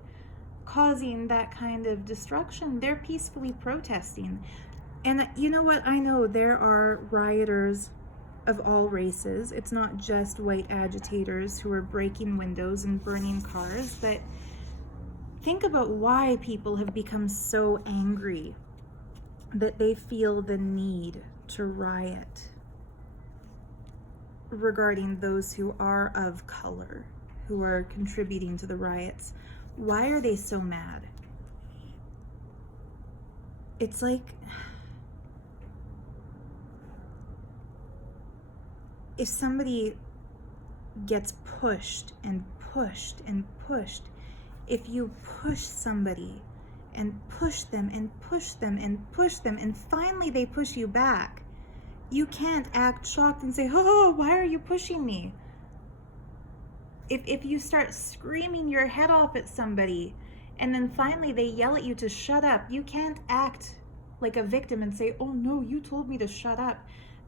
causing that kind of destruction. They're peacefully protesting. And you know what? I know there are rioters of all races. It's not just white agitators who are breaking windows and burning cars, but think about why people have become so angry that they feel the need to riot regarding those who are of color, who are contributing to the riots. Why are they so mad? It's like, if somebody gets pushed and pushed and pushed, if you push somebody and push them and push them and push them, and finally they push you back, you can't act shocked and say, oh, why are you pushing me? If you start screaming your head off at somebody and then finally they yell at you to shut up, you can't act like a victim and say, oh no, you told me to shut up.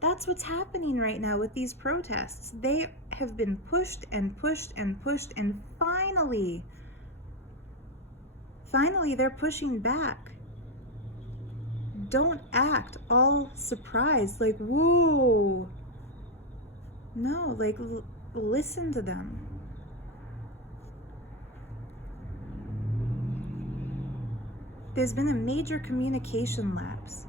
That's what's happening right now with these protests. They have been pushed and pushed and pushed, and finally they're pushing back. Don't act all surprised, like, whoa. No, like, listen to them. There's been a major communication lapse.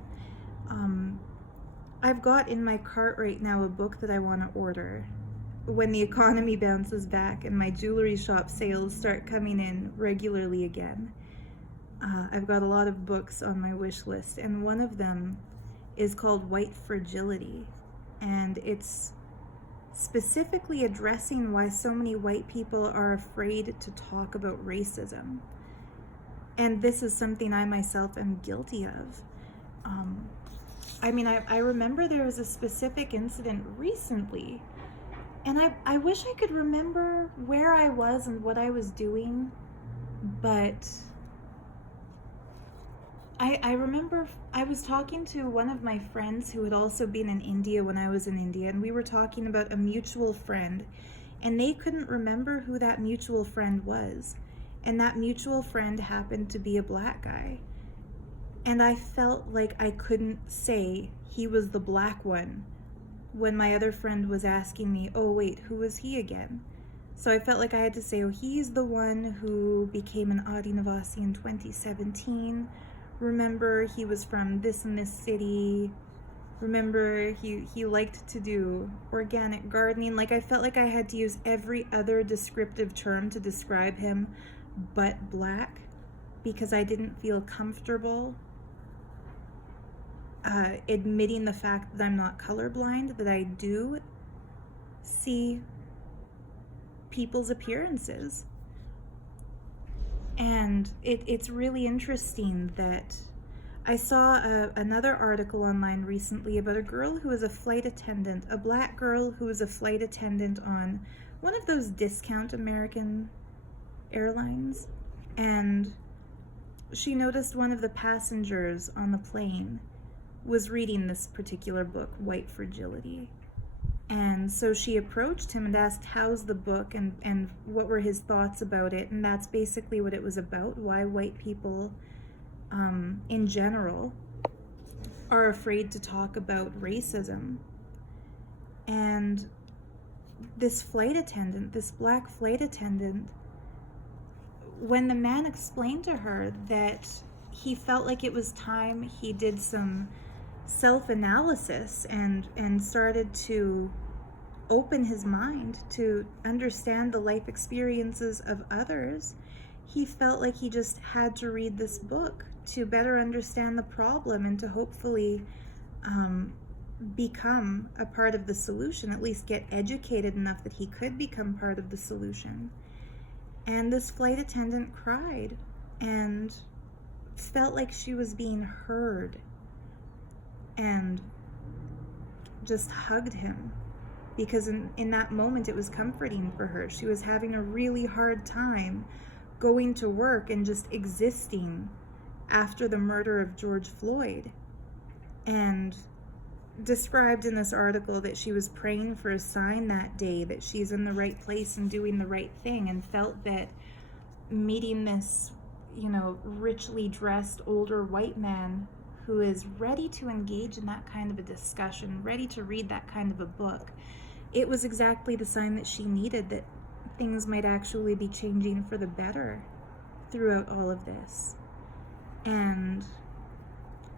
I've got in my cart right now a book that I want to order when the economy bounces back and my jewelry shop sales start coming in regularly again. I've got a lot of books on my wish list, and one of them is called White Fragility, and it's specifically addressing why so many white people are afraid to talk about racism. And this is something I myself am guilty of. I remember there was a specific incident recently, and I wish I could remember where I was and what I was doing, but I remember I was talking to one of my friends who had also been in India when I was in India, and we were talking about a mutual friend, and they couldn't remember who that mutual friend was. And that mutual friend happened to be a black guy. And I felt like I couldn't say he was the black one when my other friend was asking me, oh wait, who was he again? So I felt like I had to say, oh, he's the one who became an Adi Nivasi in 2017. Remember, he was from this and this city. Remember, he liked to do organic gardening. Like, I felt like I had to use every other descriptive term to describe him but black, because I didn't feel comfortable admitting the fact that I'm not colorblind, that I do see people's appearances. And it's really interesting that I saw another article online recently about a girl who was a flight attendant, a black girl who was a flight attendant on one of those discount American airlines, and she noticed one of the passengers on the plane was reading this particular book, White Fragility. And so she approached him and asked, how's the book, and what were his thoughts about it. And that's basically what it was about, why white people in general are afraid to talk about racism. And this flight attendant, this black flight attendant, when the man explained to her that he felt like it was time he did some self-analysis and started to open his mind to understand the life experiences of others, he felt like he just had to read this book to better understand the problem and to hopefully become a part of the solution, at least get educated enough that he could become part of the solution. And this flight attendant cried and felt like she was being heard and just hugged him, because in that moment it was comforting for her. She was having a really hard time going to work and just existing after the murder of George Floyd, and described in this article that she was praying for a sign that day that she's in the right place and doing the right thing, and felt that meeting this, richly dressed older white man who is ready to engage in that kind of a discussion, ready to read that kind of a book, it was exactly the sign that she needed, that things might actually be changing for the better throughout all of this. And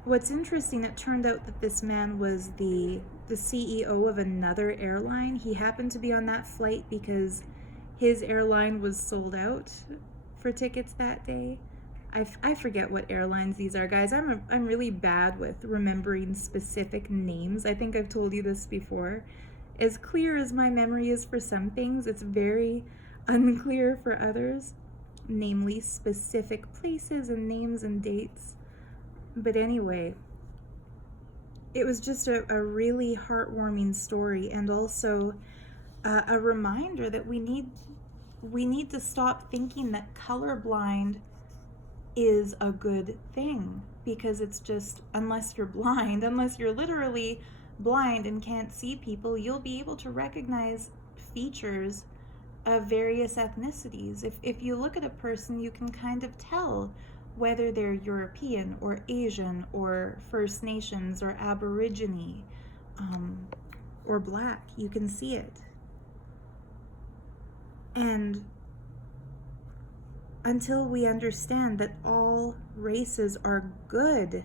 what's interesting, it turned out that this man was the CEO of another airline. He happened to be on that flight because his airline was sold out for tickets that day. I forget what airlines these are, guys. I'm really bad with remembering specific names. I think I've told you this before. As clear as my memory is for some things, it's very unclear for others, namely specific places and names and dates. But anyway, it was just a really heartwarming story, and also a reminder that we need to stop thinking that colorblind is a good thing, because it's just, unless you're blind, unless you're literally blind and can't see people, you'll be able to recognize features of various ethnicities. If you look at a person, you can kind of tell whether they're European or Asian or First Nations or Aborigine or Black. You can see it. And until we understand that all races are good,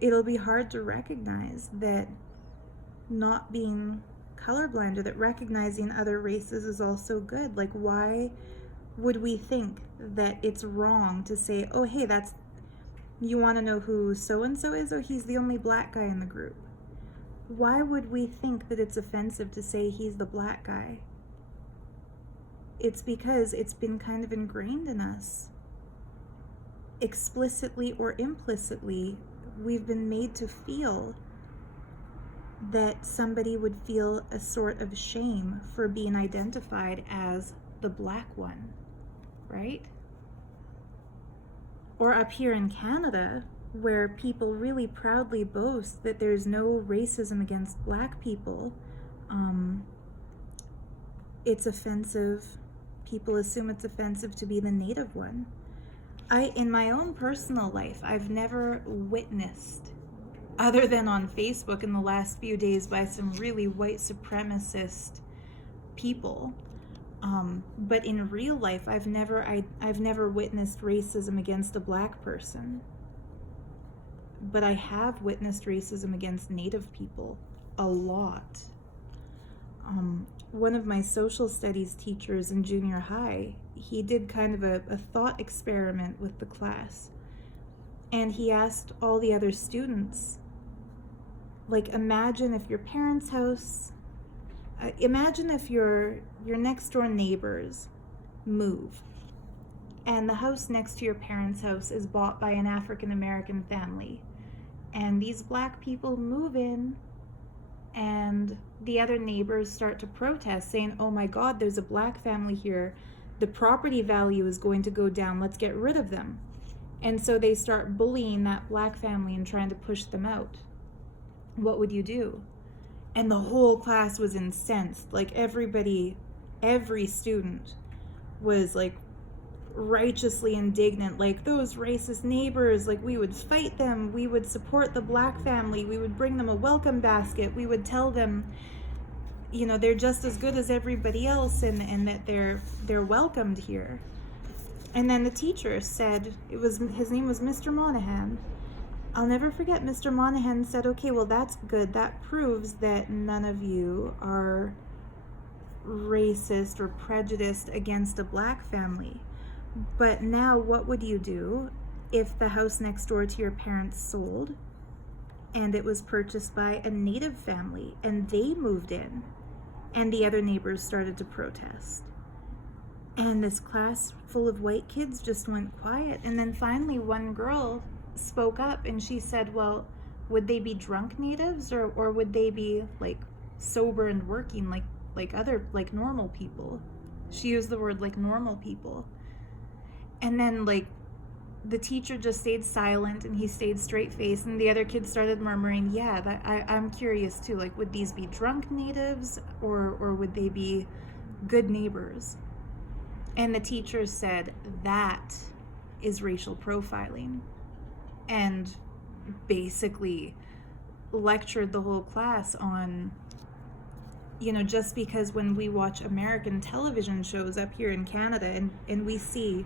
it'll be hard to recognize that not being colorblind, or that recognizing other races is also good. Like, why would we think that it's wrong to say, oh, hey, you want to know who so-and-so is? Oh, he's the only Black guy in the group. Why would we think that it's offensive to say he's the Black guy? It's because it's been kind of ingrained in us. Explicitly or implicitly, we've been made to feel that somebody would feel a sort of shame for being identified as the Black one, right? Or up here in Canada, where people really proudly boast that there's no racism against Black people, it's offensive. People assume it's offensive to be the Native one. In my own personal life, I've never witnessed, other than on Facebook in the last few days by some really white supremacist people, but in real life, I've never witnessed racism against a Black person. But I have witnessed racism against Native people a lot. One of my social studies teachers in junior high, he did kind of a thought experiment with the class. And he asked all the other students, like, imagine if your parents' house, imagine if your next door neighbors move, and the house next to your parents' house is bought by an African American family, and these Black people move in, and the other neighbors start to protest, saying, oh my God, there's a Black family here. The property value is going to go down. Let's get rid of them. And so they start bullying that Black family and trying to push them out. What would you do? And the whole class was incensed. Like, every student was like righteously indignant, like, those racist neighbors, like, we would fight them, we would support the Black family, we would bring them a welcome basket, we would tell them, you know, they're just as good as everybody else, and that they're welcomed here. And then the teacher said, his name was Mr. Monahan. I'll never forget, Mr. Monahan said, okay, well, that's good. That proves that none of you are racist or prejudiced against a Black family. But now what would you do if the house next door to your parents sold and it was purchased by a Native family and they moved in and the other neighbors started to protest? And this class full of white kids just went quiet. And then finally one girl spoke up and she said, well, would they be drunk natives or would they be like sober and working like normal people? She used the word like normal people. And then like the teacher just stayed silent and he stayed straight faced, and the other kids started murmuring, yeah, I'm curious too, like, would these be drunk natives or would they be good neighbors? And the teacher said, that is racial profiling. And basically lectured the whole class on, just because when we watch American television shows up here in Canada and we see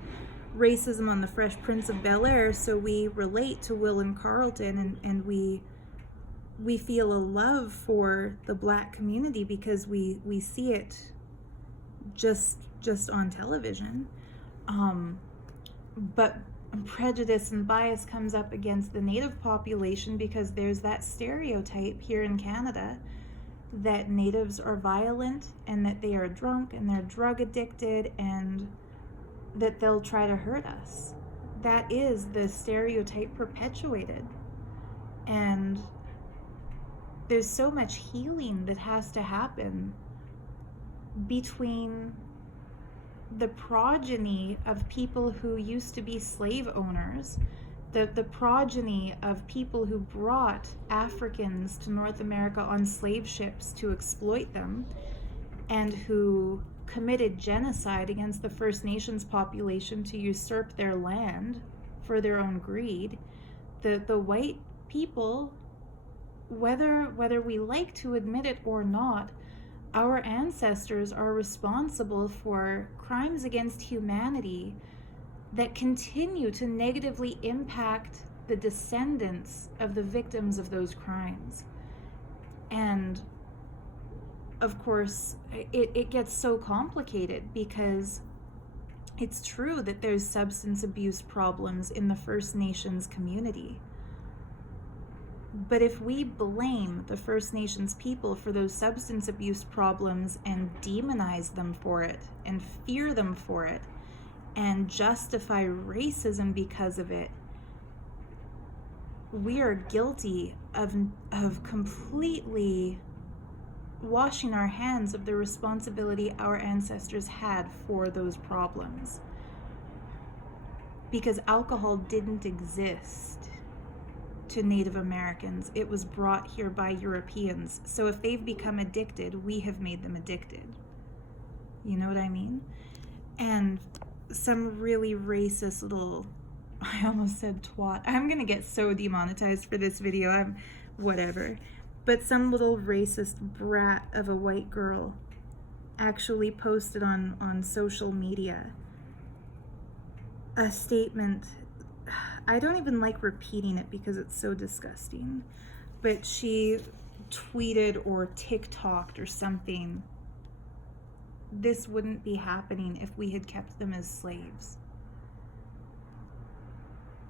racism on the Fresh Prince of Bel-Air, so we relate to Will and Carlton, and we feel a love for the Black community because we see it just on television. But prejudice and bias comes up against the Native population because there's that stereotype here in Canada that Natives are violent and that they are drunk and they're drug addicted and that they'll try to hurt us. That is the stereotype perpetuated. And there's so much healing that has to happen between the progeny of people who used to be slave owners, the progeny of people who brought Africans to North America on slave ships to exploit them, and who committed genocide against the First Nations population to usurp their land for their own greed. The white people, whether we like to admit it or not, our ancestors are responsible for crimes against humanity that continue to negatively impact the descendants of the victims of those crimes. And of course, it gets so complicated because it's true that there's substance abuse problems in the First Nations community. But if we blame the First Nations people for those substance abuse problems and demonize them for it and fear them for it and justify racism because of it, we are guilty of completely washing our hands of the responsibility our ancestors had for those problems. Because alcohol didn't exist to Native Americans. It was brought here by Europeans. So if they've become addicted, we have made them addicted. You know what I mean? And some really racist little, I almost said twat. I'm gonna get so demonetized for this video. Whatever. But some little racist brat of a white girl actually posted on social media a statement. I don't even like repeating it because it's so disgusting, but she tweeted or TikToked or something, "This wouldn't be happening if we had kept them as slaves."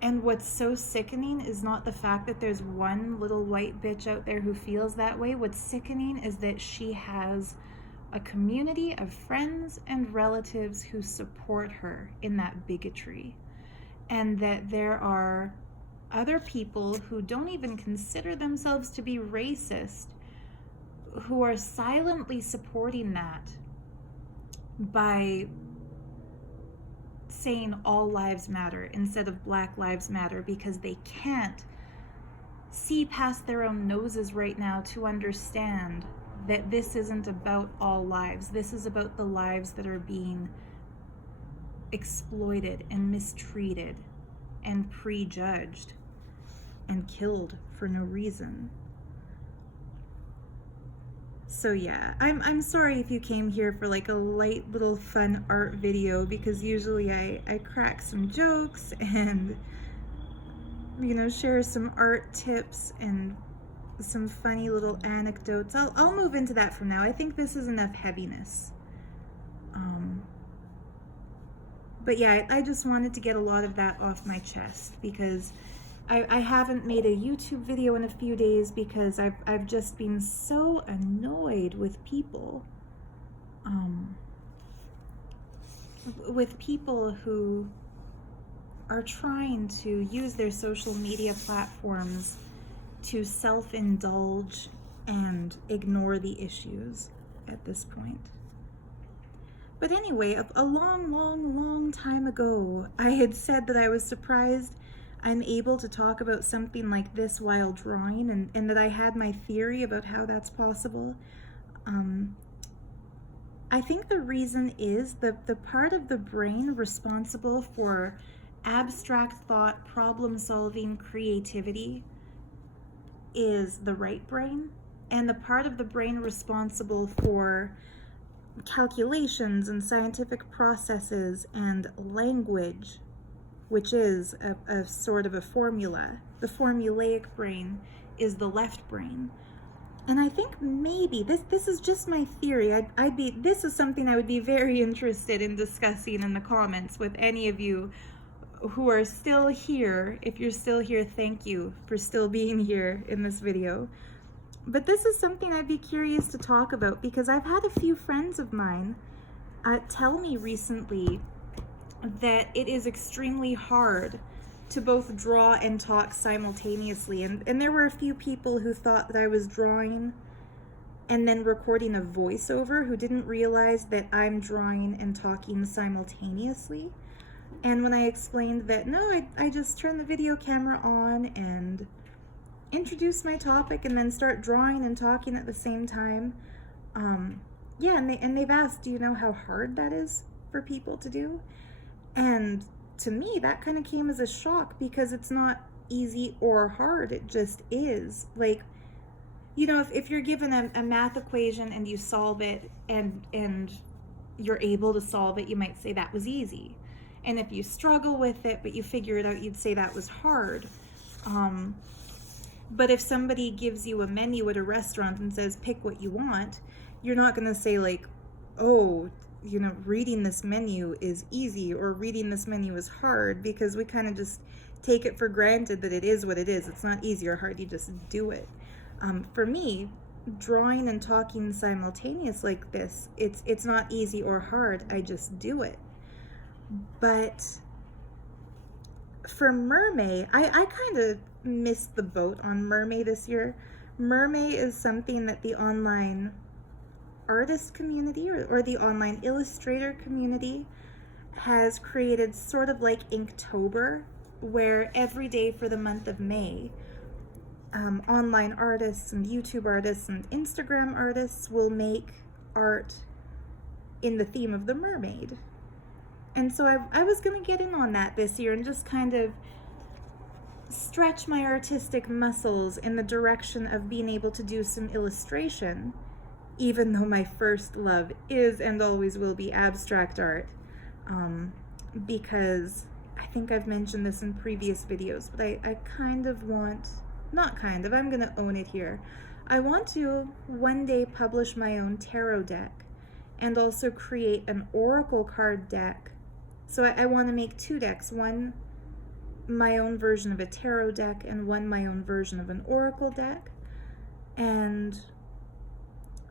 And what's so sickening is not the fact that there's one little white bitch out there who feels that way. What's sickening is that she has a community of friends and relatives who support her in that bigotry. And that there are other people who don't even consider themselves to be racist who are silently supporting that by saying all lives matter instead of Black Lives Matter, because they can't see past their own noses right now to understand that this isn't about all lives. This is about the lives that are being exploited and mistreated and prejudged and killed for no reason. So yeah, I'm sorry if you came here for like a light little fun art video, because usually I crack some jokes and share some art tips and some funny little anecdotes. I'll move into that from now. I think this is enough heaviness. But yeah, I just wanted to get a lot of that off my chest, because I haven't made a YouTube video in a few days because I've just been so annoyed with people. With people who are trying to use their social media platforms to self-indulge and ignore the issues at this point. But anyway, a long time ago, I had said that I was surprised I'm able to talk about something like this while drawing, and that I had my theory about how that's possible. I think the reason is the part of the brain responsible for abstract thought, problem solving, creativity, is the right brain, and the part of the brain responsible for calculations and scientific processes and language, which is a sort of a formula. The formulaic brain is the left brain. And I think maybe this is just my theory. This is something I would be very interested in discussing in the comments with any of you who are still here. If you're still here, thank you for still being here in this video. But this is something I'd be curious to talk about, because I've had a few friends of mine tell me recently that it is extremely hard to both draw and talk simultaneously. And there were a few people who thought that I was drawing and then recording a voiceover, who didn't realize that I'm drawing and talking simultaneously. And when I explained that, no, I just turn the video camera on and introduce my topic and then start drawing and talking at the same time. Yeah, and they've asked, do you know how hard that is for people to do? And to me, that kind of came as a shock, because it's not easy or hard, it just is. Like, you know, if you're given a math equation and you solve it and you're able to solve it, you might say that was easy. And if you struggle with it but you figure it out, you'd say that was hard. But if somebody gives you a menu at a restaurant and says, pick what you want, you're not going to say like, oh, you know, reading this menu is easy or reading this menu is hard, because we kind of just take it for granted that it is what it is. It's not easy or hard, you just do it. For me, drawing and talking simultaneously like this, it's not easy or hard, I just do it. But for Mermaid, I kind of missed the boat on Mermaid this year. Mermaid is something that the online artist community or the online illustrator community has created, sort of like Inktober, where every day for the month of May, online artists and YouTube artists and Instagram artists will make art in the theme of the mermaid. And so I was going to get in on that this year and just kind of stretch my artistic muscles in the direction of being able to do some illustration, even though my first love is and always will be abstract art, because I think I've mentioned this in previous videos, but I kind of want, not kind of, I'm going to own it here. I want to one day publish my own tarot deck and also create an oracle card deck. So I want to make two decks, one my own version of a tarot deck and one my own version of an oracle deck. And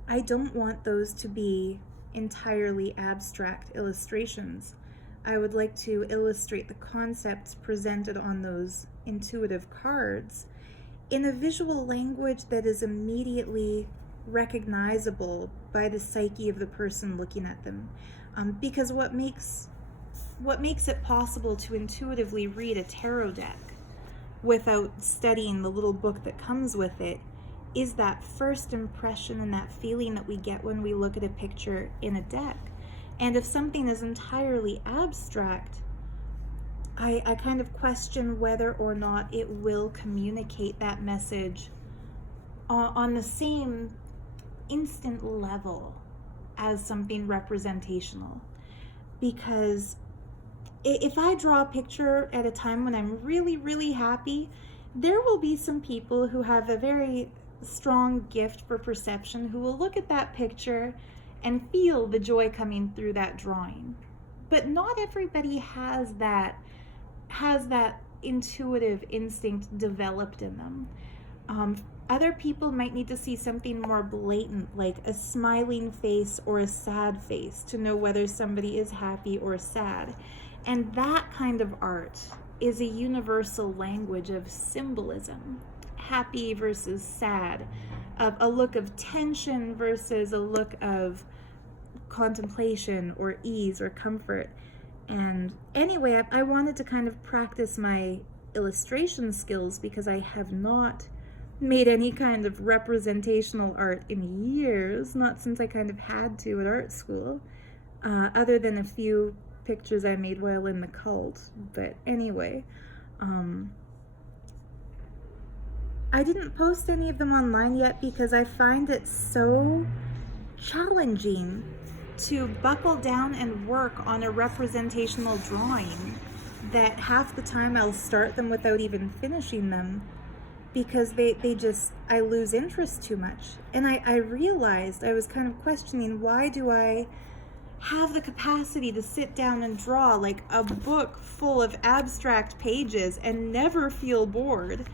I don't want those to be entirely abstract illustrations. I would like to illustrate the concepts presented on those intuitive cards in a visual language that is immediately recognizable by the psyche of the person looking at them. Because what makes it possible to intuitively read a tarot deck without studying the little book that comes with it is that first impression and that feeling that we get when we look at a picture in a deck. And if something is entirely abstract, I kind of question whether or not it will communicate that message on the same instant level as something representational. Because if I draw a picture at a time when I'm really, really happy, there will be some people who have a very strong gift for perception who will look at that picture and feel the joy coming through that drawing. But not everybody has that intuitive instinct developed in them. Other people might need to see something more blatant, like a smiling face or a sad face, to know whether somebody is happy or sad. And that kind of art is a universal language of symbolism. Happy versus sad, a look of tension versus a look of contemplation or ease or comfort. And anyway, I wanted to kind of practice my illustration skills, because I have not made any kind of representational art in years, not since I kind of had to at art school, other than a few pictures I made while in the cult. But anyway, I didn't post any of them online yet because I find it so challenging to buckle down and work on a representational drawing that half the time I'll start them without even finishing them because they just, I lose interest too much. And I realized, I was kind of questioning, why do I have the capacity to sit down and draw like a book full of abstract pages and never feel bored?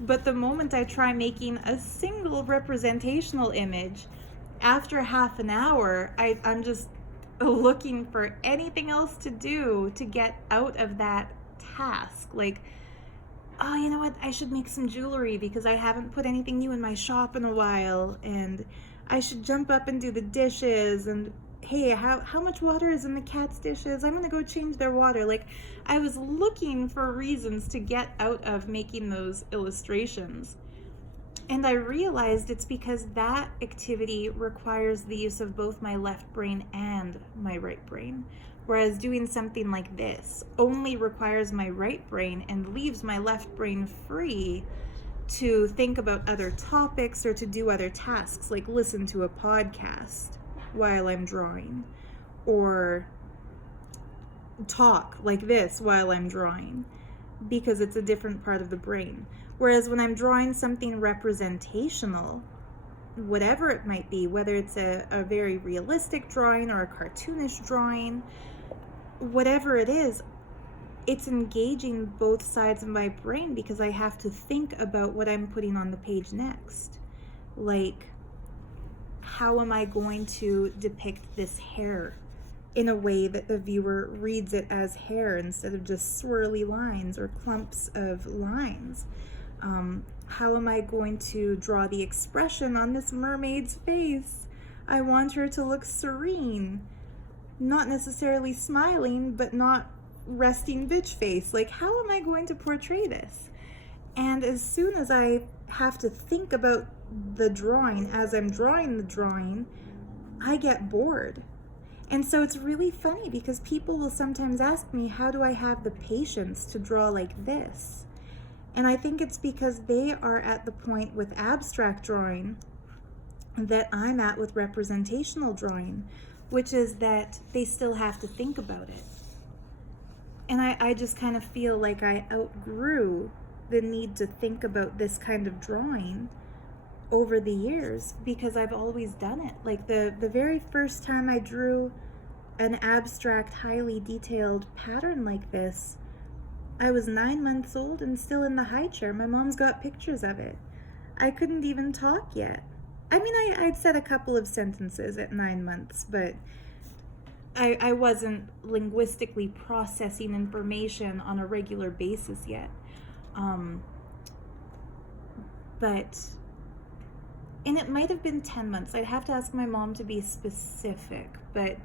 But the moment I try making a single representational image, after half an hour, I'm just looking for anything else to do to get out of that task. Like, oh, you know what? I should make some jewelry because I haven't put anything new in my shop in a while. And I should jump up and do the dishes. And hey, how much water is in the cat's dishes? I'm going to go change their water. Like, I was looking for reasons to get out of making those illustrations. And I realized it's because that activity requires the use of both my left brain and my right brain. Whereas doing something like this only requires my right brain and leaves my left brain free to think about other topics or to do other tasks, like listen to a podcast while I'm drawing, or talk like this while I'm drawing, because it's a different part of the brain. Whereas when I'm drawing something representational, whatever it might be, whether it's a very realistic drawing or a cartoonish drawing, whatever it is, it's engaging both sides of my brain because I have to think about what I'm putting on the page next. Like, how am I going to depict this hair in a way that the viewer reads it as hair instead of just swirly lines or clumps of lines? How am I going to draw the expression on this mermaid's face? I want her to look serene, not necessarily smiling, but not resting bitch face. Like, how am I going to portray this? And as soon as I have to think about the drawing as I'm drawing the drawing, I get bored. And so it's really funny because people will sometimes ask me, how do I have the patience to draw like this? And I think it's because they are at the point with abstract drawing that I'm at with representational drawing, which is that they still have to think about it. And I just kind of feel like I outgrew the need to think about this kind of drawing over the years because I've always done it. Like the very first time I drew an abstract, highly detailed pattern like this, I was 9 months old and still in the high chair. My mom's got pictures of it. I couldn't even talk yet. I mean, I'd said a couple of sentences at 9 months, but I wasn't linguistically processing information on a regular basis yet. But, and it might have been 10 months. I'd have to ask my mom to be specific, but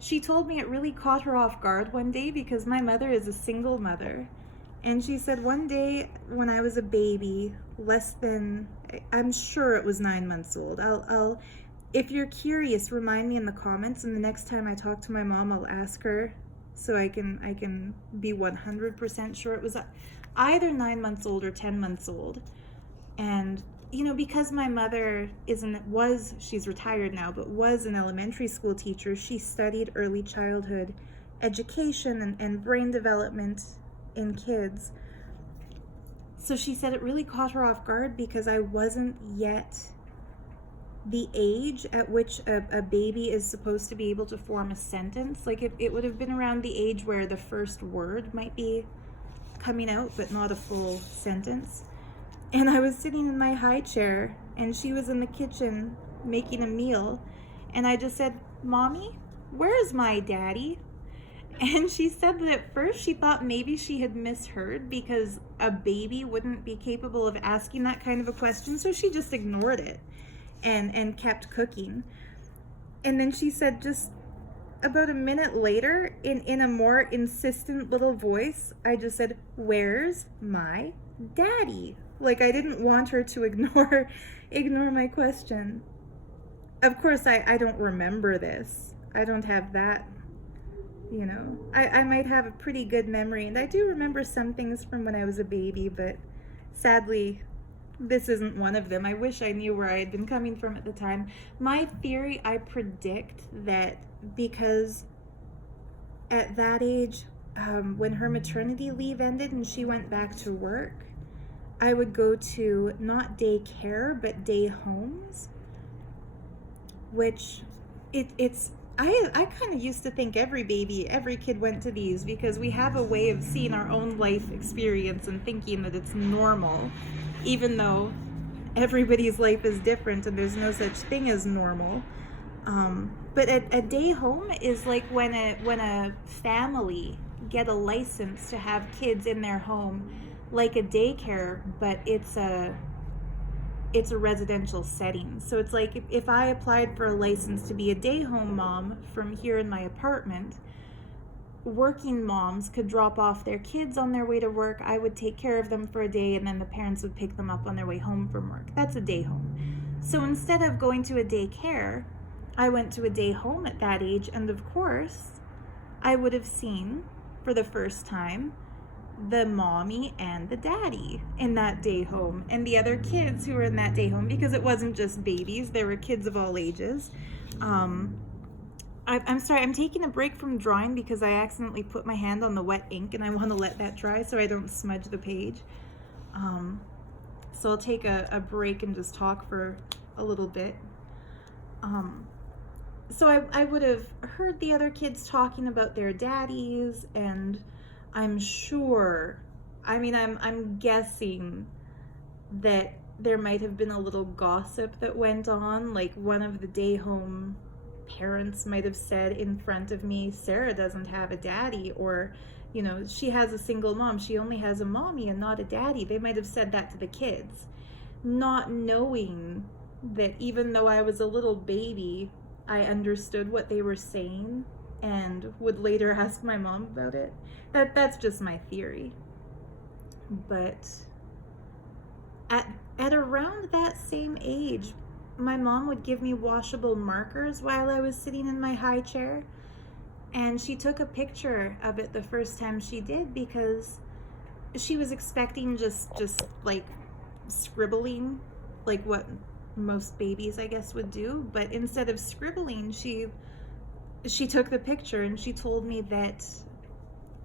she told me it really caught her off guard one day because my mother is a single mother. And she said one day when I was a baby, less than, I'm sure it was 9 months old. I'll if you're curious, remind me in the comments, and the next time I talk to my mom, I'll ask her so I can be 100% sure it was either 9 months old or 10 months old. And you know, because my mother she's retired now, but was an elementary school teacher, she studied early childhood education and brain development in kids. So she said it really caught her off guard because I wasn't yet the age at which a baby is supposed to be able to form a sentence. Like it would have been around the age where the first word might be coming out, but not a full sentence. And I was sitting in my high chair and she was in the kitchen making a meal. And I just said, "Mommy, where's my daddy?" And she said that at first she thought maybe she had misheard because a baby wouldn't be capable of asking that kind of a question. So she just ignored it and kept cooking. And then she said just about a minute later, in a more insistent little voice, I just said, "Where's my daddy?" Like I didn't want her to ignore my question. Of course, I don't remember this. I don't have that, you know. I might have a pretty good memory, and I do remember some things from when I was a baby, but sadly, this isn't one of them. I wish I knew where I had been coming from at the time. My theory, I predict that because at that age, when her maternity leave ended and she went back to work, I would go to not daycare, but day homes, which it's I kind of used to think every kid went to these because we have a way of seeing our own life experience and thinking that it's normal, even though everybody's life is different and there's no such thing as normal. But a day home is like when a family get a license to have kids in their home, like a daycare, but it's a residential setting. So it's like if I applied for a license to be a day home mom from here in my apartment, working moms could drop off their kids on their way to work. I would take care of them for a day, and then the parents would pick them up on their way home from work. That's a day home. So instead of going to a daycare, I went to a day home at that age, and of course, I would have seen for the first time the mommy and the daddy in that day home and the other kids who were in that day home, because it wasn't just babies, there were kids of all ages. I'm sorry, I'm taking a break from drawing because I accidentally put my hand on the wet ink and I want to let that dry so I don't smudge the page. So I'll take a break and just talk for a little bit. So I would have heard the other kids talking about their daddies, and I'm sure, I'm guessing that there might have been a little gossip that went on, like one of the day home parents might have said in front of me, Sarah doesn't have a daddy, or, she has a single mom, she only has a mommy and not a daddy. They might have said that to the kids, not knowing that even though I was a little baby, I understood what they were saying and would later ask my mom about it. That's just my theory. But at around that same age, my mom would give me washable markers while I was sitting in my high chair, and she took a picture of it the first time she did because she was expecting just like scribbling, like what most babies I guess would do, but instead of scribbling, she took the picture, and she told me that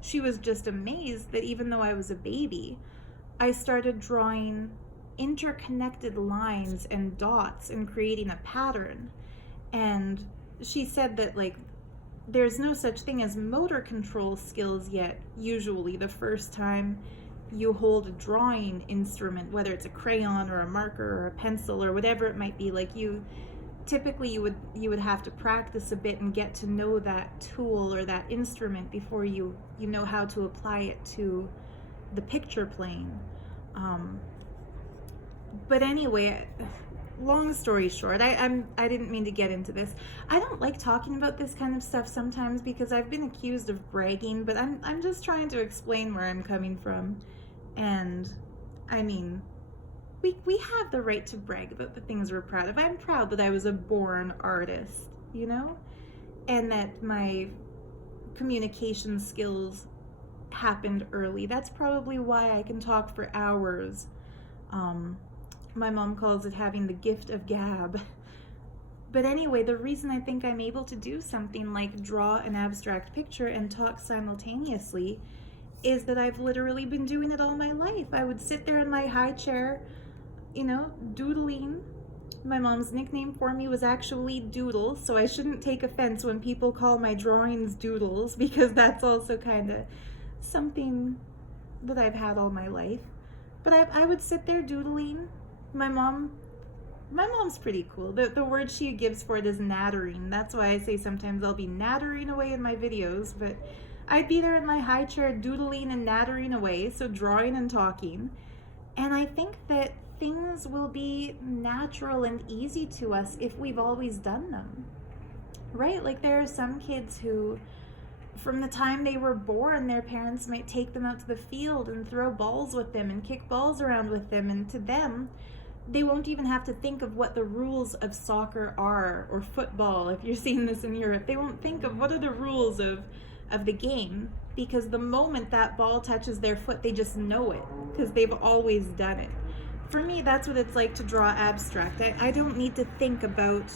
she was just amazed that even though I was a baby, I started drawing interconnected lines and dots and creating a pattern. And she said that, like, there's no such thing as motor control skills yet, usually the first time you hold a drawing instrument, whether it's a crayon or a marker or a pencil or whatever it might be. Like, typically you would have to practice a bit and get to know that tool or that instrument before you know how to apply it to the picture plane. But anyway, long story short, I didn't mean to get into this. I don't like talking about this kind of stuff sometimes because I've been accused of bragging, but I'm just trying to explain where I'm coming from. And we have the right to brag about the things we're proud of. I'm proud that I was a born artist, and that my communication skills happened early. That's probably why I can talk for hours. My mom calls it having the gift of gab. But anyway, the reason I think I'm able to do something like draw an abstract picture and talk simultaneously is that I've literally been doing it all my life. I would sit there in my high chair, doodling. My mom's nickname for me was actually Doodle, so I shouldn't take offense when people call my drawings doodles, because that's also kind of something that I've had all my life. But I would sit there doodling. My mom's pretty cool. The word she gives for it is nattering. That's why I say sometimes I'll be nattering away in my videos, but I'd be there in my high chair doodling and nattering away, so drawing and talking. And I think that things will be natural and easy to us if we've always done them, right? Like, there are some kids who, from the time they were born, their parents might take them out to the field and throw balls with them and kick balls around with them, and to them, they won't even have to think of what the rules of soccer are, or football, if you're seeing this in Europe. They won't think of what are the rules of the game, because the moment that ball touches their foot, they just know it, because they've always done it. for me, that's what it's like to draw abstract. I don't need to think about,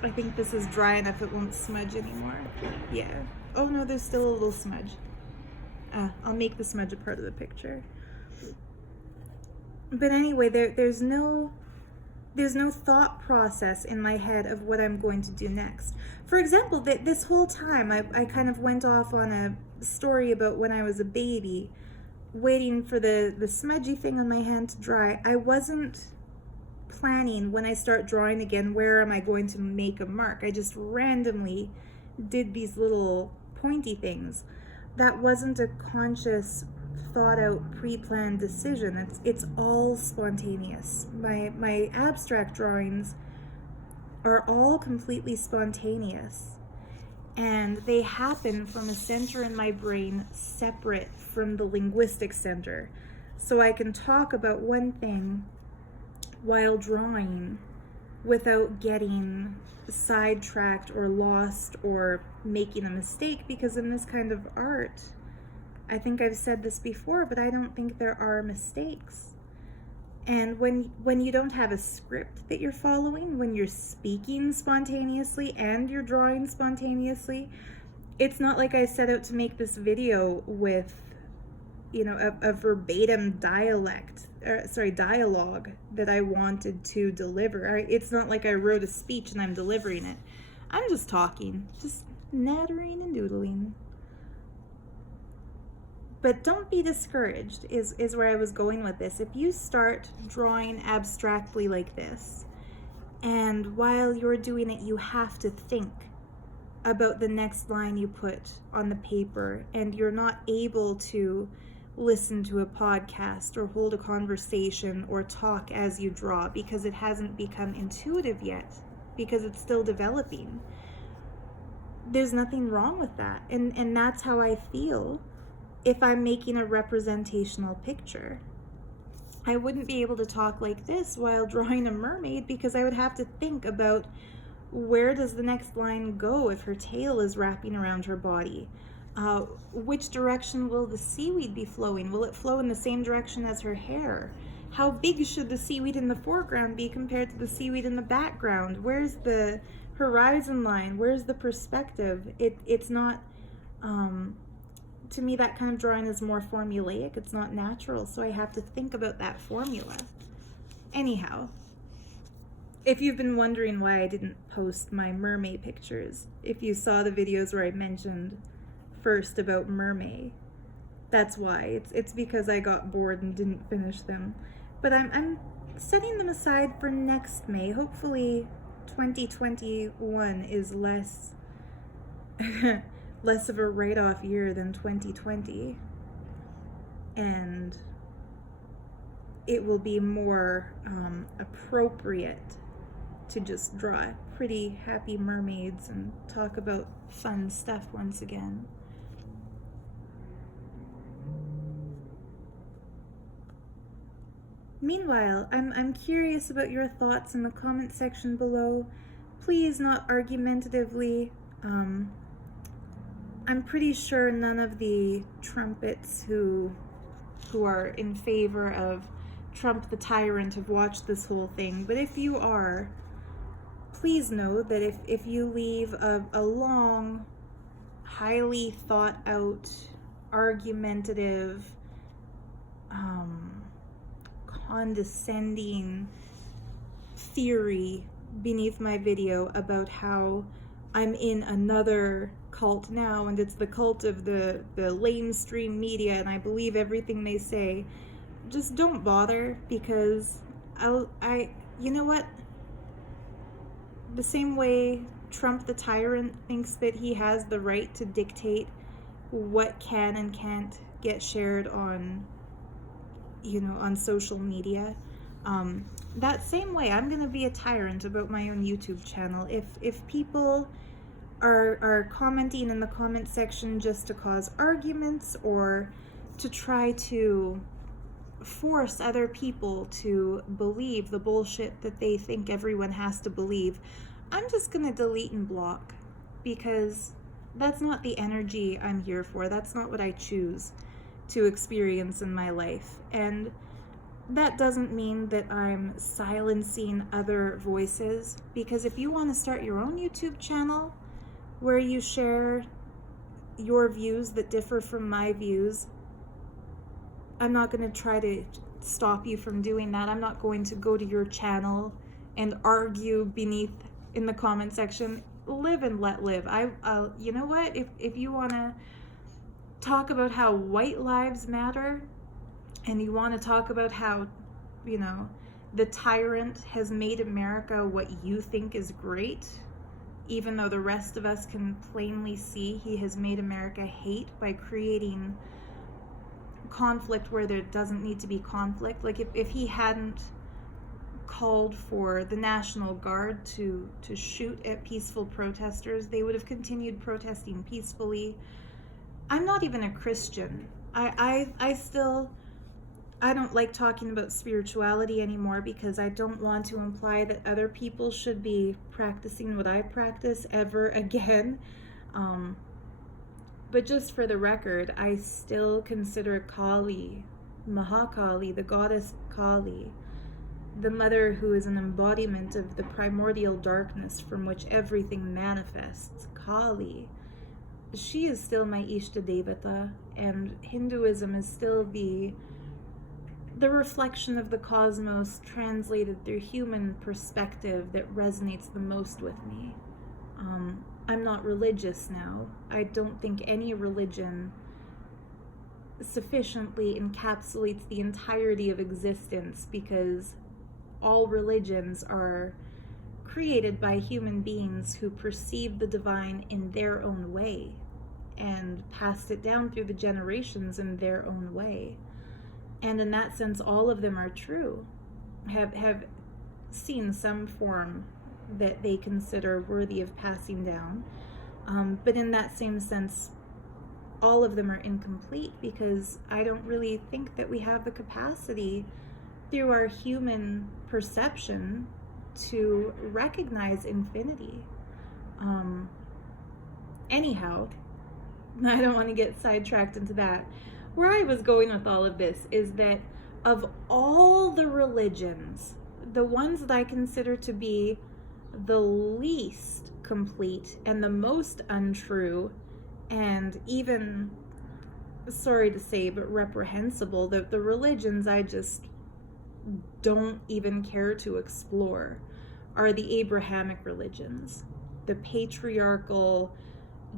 I think this is dry enough, it won't smudge anymore. Yeah. Oh no, there's still a little smudge. I'll make the smudge a part of the picture. But anyway, there's no thought process in my head of what I'm going to do next. For example, this whole time I kind of went off on a story about when I was a baby, waiting for the smudgy thing on my hand to dry. I wasn't planning when I start drawing again, where am I going to make a mark? I just randomly did these little pointy things. That wasn't a conscious, thought out, pre-planned decision. It's all spontaneous. My abstract drawings are all completely spontaneous, and they happen from a center in my brain separate from the linguistic center. So I can talk about one thing while drawing without getting sidetracked or lost or making a mistake, because in this kind of art, I think I've said this before, but I don't think there are mistakes. And when you don't have a script that you're following, when you're speaking spontaneously and you're drawing spontaneously, it's not like I set out to make this video with, a verbatim dialogue that I wanted to deliver. It's not like I wrote a speech and I'm delivering it. I'm just talking, just nattering and doodling. But don't be discouraged, is where I was going with this. If you start drawing abstractly like this, and while you're doing it, you have to think about the next line you put on the paper, and you're not able to listen to a podcast or hold a conversation or talk as you draw because it hasn't become intuitive yet, because it's still developing. There's nothing wrong with that. And that's how I feel if I'm making a representational picture. I wouldn't be able to talk like this while drawing a mermaid, because I would have to think about, where does the next line go if her tail is wrapping around her body? Which direction will the seaweed be flowing? Will it flow in the same direction as her hair? How big should the seaweed in the foreground be compared to the seaweed in the background? Where's the horizon line? Where's the perspective? It's not, to me, that kind of drawing is more formulaic. It's not natural, so I have to think about that formula. Anyhow, if you've been wondering why I didn't post my mermaid pictures, if you saw the videos where I mentioned first about mermaid, that's why. It's because I got bored and didn't finish them. But I'm setting them aside for next May. Hopefully 2021 is less less of a write-off year than 2020, and it will be more appropriate to just draw pretty happy mermaids and talk about fun stuff once again. Meanwhile, I'm curious about your thoughts in the comment section below. Please, not argumentatively. I'm pretty sure none of the trumpets who are in favor of Trump the tyrant have watched this whole thing, but if you are, please know that if you leave a long, highly thought out, argumentative, condescending theory beneath my video about how I'm in another cult now, and it's the cult of the lamestream media, and I believe everything they say, just don't bother, because you know what? The same way Trump the tyrant thinks that he has the right to dictate what can and can't get shared on, on social media, that same way I'm gonna be a tyrant about my own YouTube channel. If people are commenting in the comment section just to cause arguments or to try to force other people to believe the bullshit that they think everyone has to believe, I'm just gonna delete and block, because that's not the energy I'm here for. That's not what I choose to experience in my life. And that doesn't mean that I'm silencing other voices, because if you want to start your own YouTube channel where you share your views that differ from my views, I'm not going to try to stop you from doing that. I'm not going to go to your channel and argue beneath in the comment section. Live and let live. You know what? If you want to talk about how white lives matter, and you want to talk about how, the tyrant has made America what you think is great, even though the rest of us can plainly see he has made America hate by creating conflict where there doesn't need to be conflict. Like if he hadn't called for the National Guard to shoot at peaceful protesters, they would have continued protesting peacefully. I'm not even a Christian. I don't like talking about spirituality anymore, because I don't want to imply that other people should be practicing what I practice ever again. But just for the record, I still consider Kali, Mahakali, the goddess Kali, the mother who is an embodiment of the primordial darkness from which everything manifests, Kali. She is still my Ishta Devata, and Hinduism is still the reflection of the cosmos translated through human perspective that resonates the most with me. I'm not religious now. I don't think any religion sufficiently encapsulates the entirety of existence, because all religions are created by human beings who perceive the divine in their own way and passed it down through the generations in their own way. And in that sense, all of them are true, have seen some form that they consider worthy of passing down. But in that same sense, all of them are incomplete, because I don't really think that we have the capacity through our human perception to recognize infinity. Anyhow, I don't want to get sidetracked into that. Where I was going with all of this is that of all the religions, the ones that I consider to be the least complete and the most untrue, and even, sorry to say, but reprehensible, the religions I just don't even care to explore, are the Abrahamic religions, the patriarchal,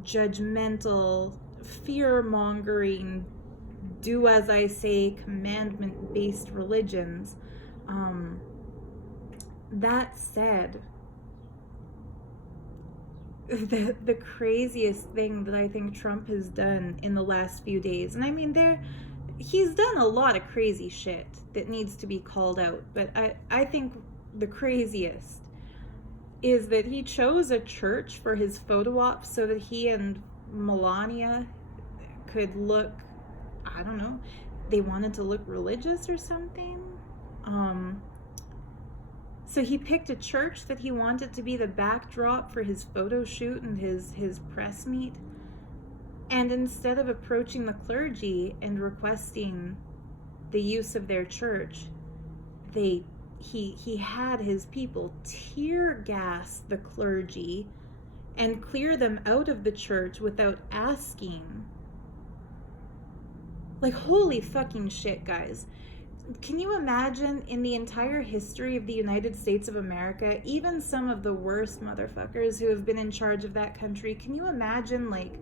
judgmental, fear-mongering, do as I say, commandment-based religions. That said, the craziest thing that I think Trump has done in the last few days, and I mean, he's done a lot of crazy shit that needs to be called out, but I think the craziest is that he chose a church for his photo op so that he and Melania could look, I don't know, they wanted to look religious or something. So he picked a church that he wanted to be the backdrop for his photo shoot and his press meet. And instead of approaching the clergy and requesting the use of their church, he had his people tear gas the clergy and clear them out of the church without asking. Like, holy fucking shit, guys. Can you imagine, in the entire history of the United States of America, even some of the worst motherfuckers who have been in charge of that country, can you imagine, like,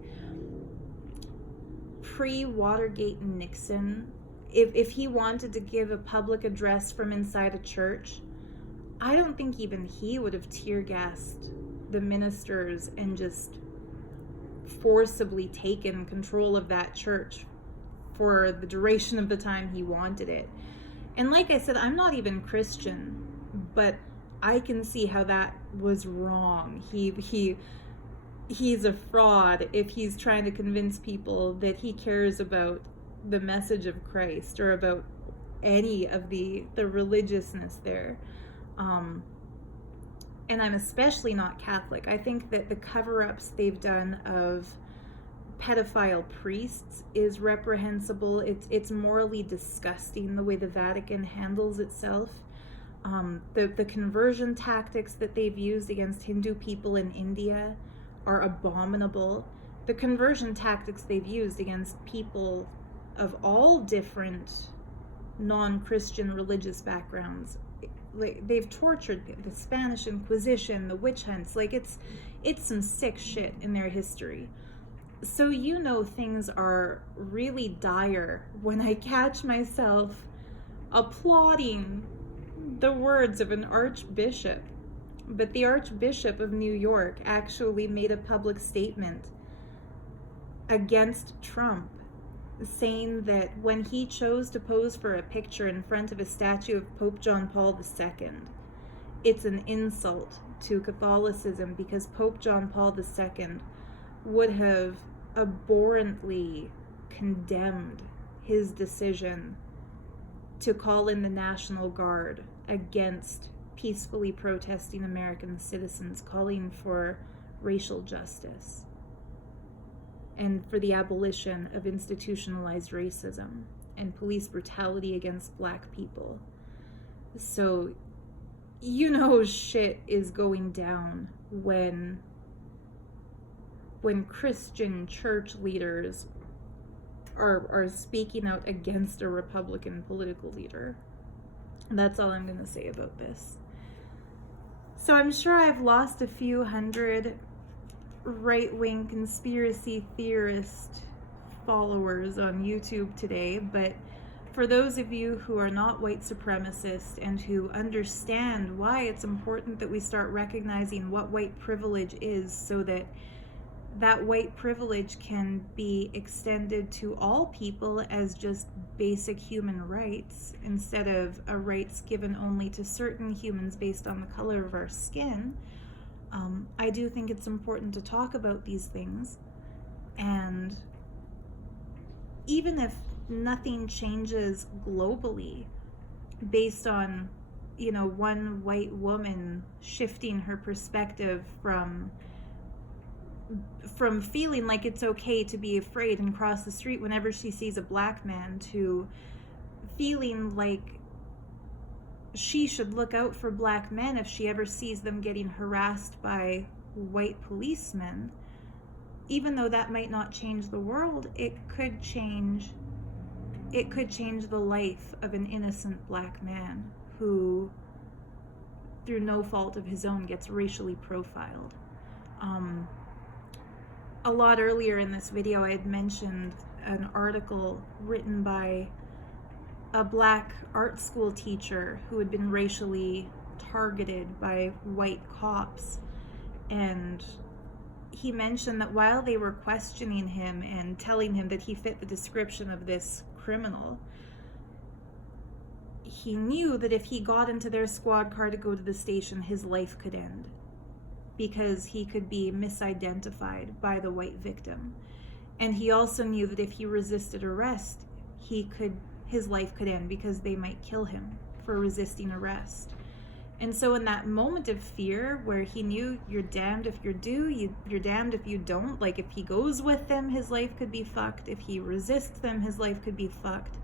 pre-Watergate Nixon, if he wanted to give a public address from inside a church, I don't think even he would have tear-gassed the ministers and just forcibly taken control of that church for the duration of the time he wanted it. And like I said, I'm not even Christian, but I can see how that was wrong. He's a fraud if he's trying to convince people that he cares about the message of Christ or about any of the religiousness there. And I'm especially not Catholic. I think that the cover-ups they've done of pedophile priests is reprehensible. It's morally disgusting the way the Vatican handles itself. The conversion tactics that they've used against Hindu people in India are abominable. The conversion tactics they've used against people of all different non-Christian religious backgrounds, like they've tortured the Spanish Inquisition, the witch hunts, like it's some sick shit in their history. So things are really dire when I catch myself applauding the words of an archbishop. But the Archbishop of New York actually made a public statement against Trump, saying that when he chose to pose for a picture in front of a statue of Pope John Paul II, it's an insult to Catholicism, because Pope John Paul II would have abhorrently condemned his decision to call in the National Guard against peacefully protesting American citizens, calling for racial justice and for the abolition of institutionalized racism and police brutality against Black people. So, shit is going down when Christian church leaders are speaking out against a Republican political leader. That's all I'm going to say about this. So I'm sure I've lost a few hundred right-wing conspiracy theorist followers on YouTube today, but for those of you who are not white supremacists and who understand why it's important that we start recognizing what white privilege is, so that white privilege can be extended to all people as just basic human rights, instead of a rights given only to certain humans based on the color of our skin, I do think it's important to talk about these things. And even if nothing changes globally based on, one white woman shifting her perspective from feeling like it's okay to be afraid and cross the street whenever she sees a Black man, to feeling like she should look out for Black men if she ever sees them getting harassed by white policemen. Even though that might not change the world, it could change the life of an innocent Black man who, through no fault of his own, gets racially profiled. A lot earlier in this video, I had mentioned an article written by a Black art school teacher who had been racially targeted by white cops. And he mentioned that while they were questioning him and telling him that he fit the description of this criminal, he knew that if he got into their squad car to go to the station, his life could end, because he could be misidentified by the white victim. And he also knew that if he resisted arrest, his life could end, because they might kill him for resisting arrest. And so in that moment of fear, where he knew you're damned if you do, you're damned if you don't, like if he goes with them, his life could be fucked. If he resists them, his life could be fucked.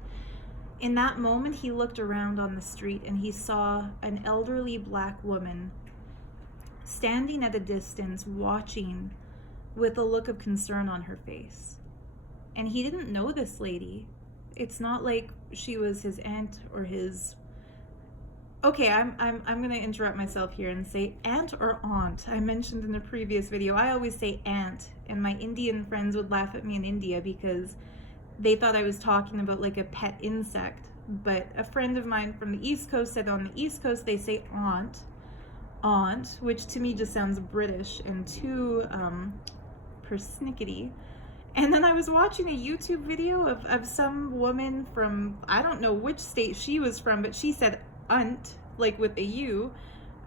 In that moment, he looked around on the street and he saw an elderly Black woman standing at a distance, watching with a look of concern on her face. And he didn't know this lady. It's not like she was his aunt or his... Okay, I'm going to interrupt myself here and say aunt or aunt. I mentioned in a previous video, I always say aunt, and my Indian friends would laugh at me in India because they thought I was talking about like a pet insect. But a friend of mine from the East Coast said on the East Coast they say aunt, which to me just sounds British and too persnickety. And then I was watching a YouTube video of some woman from, I don't know which state she was from, but she said aunt, like with a U.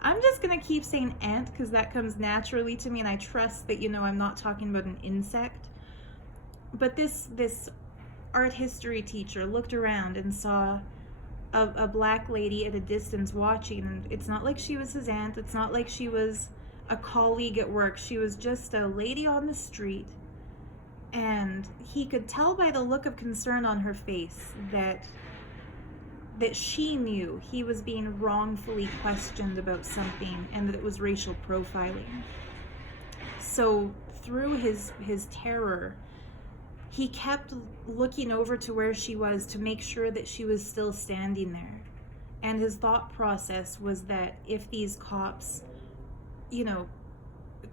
I'm just gonna keep saying aunt because that comes naturally to me, and I trust that I'm not talking about an insect. But this art history teacher looked around and saw a Black lady at a distance watching, and it's not like she was his aunt, it's not like she was a colleague at work, she was just a lady on the street, And he could tell by the look of concern on her face that she knew he was being wrongfully questioned about something and that it was racial profiling. So through his terror, he kept looking over to where she was to make sure that she was still standing there. And his thought process was that if these cops,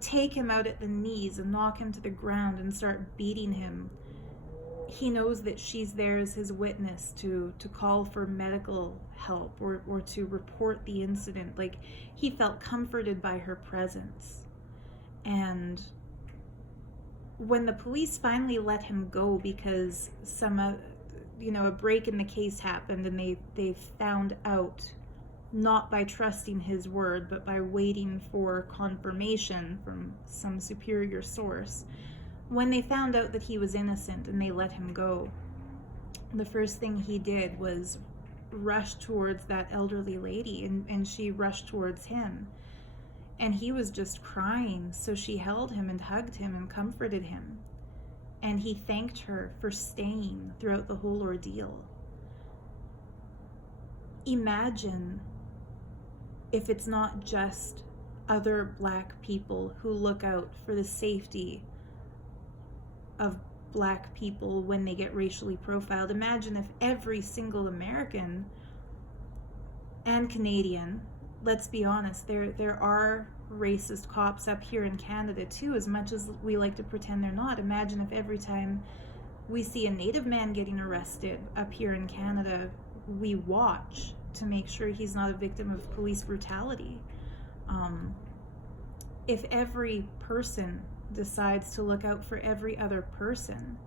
take him out at the knees and knock him to the ground and start beating him, he knows that she's there as his witness to call for medical help or to report the incident. Like, he felt comforted by her presence. And when the police finally let him go because a break in the case happened, and they found out, not by trusting his word, but by waiting for confirmation from some superior source, when they found out that he was innocent and they let him go, the first thing he did was rush towards that elderly lady, and she rushed towards him. And he was just crying, so she held him and hugged him and comforted him. And he thanked her for staying throughout the whole ordeal. Imagine if it's not just other Black people who look out for the safety of Black people when they get racially profiled. Imagine if every single American and Canadian, let's be honest, there are racist cops up here in Canada too, as much as we like to pretend they're not. Imagine if every time we see a Native man getting arrested up here in Canada, we watch to make sure he's not a victim of police brutality. If every person decides to look out for every other person,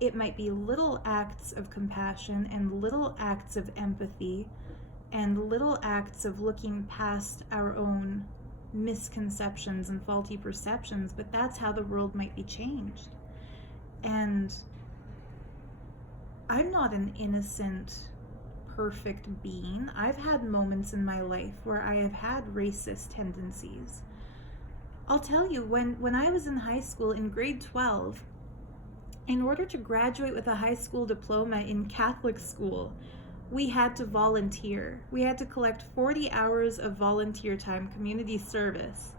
it might be little acts of compassion and little acts of empathy and little acts of looking past our own misconceptions and faulty perceptions, but that's how the world might be changed. And I'm not an innocent, perfect being. I've had moments in my life where I have had racist tendencies. I'll tell you, when I was in high school in grade 12, in order to graduate with a high school diploma in Catholic school, we had to volunteer. We had to collect 40 hours of volunteer time, community service.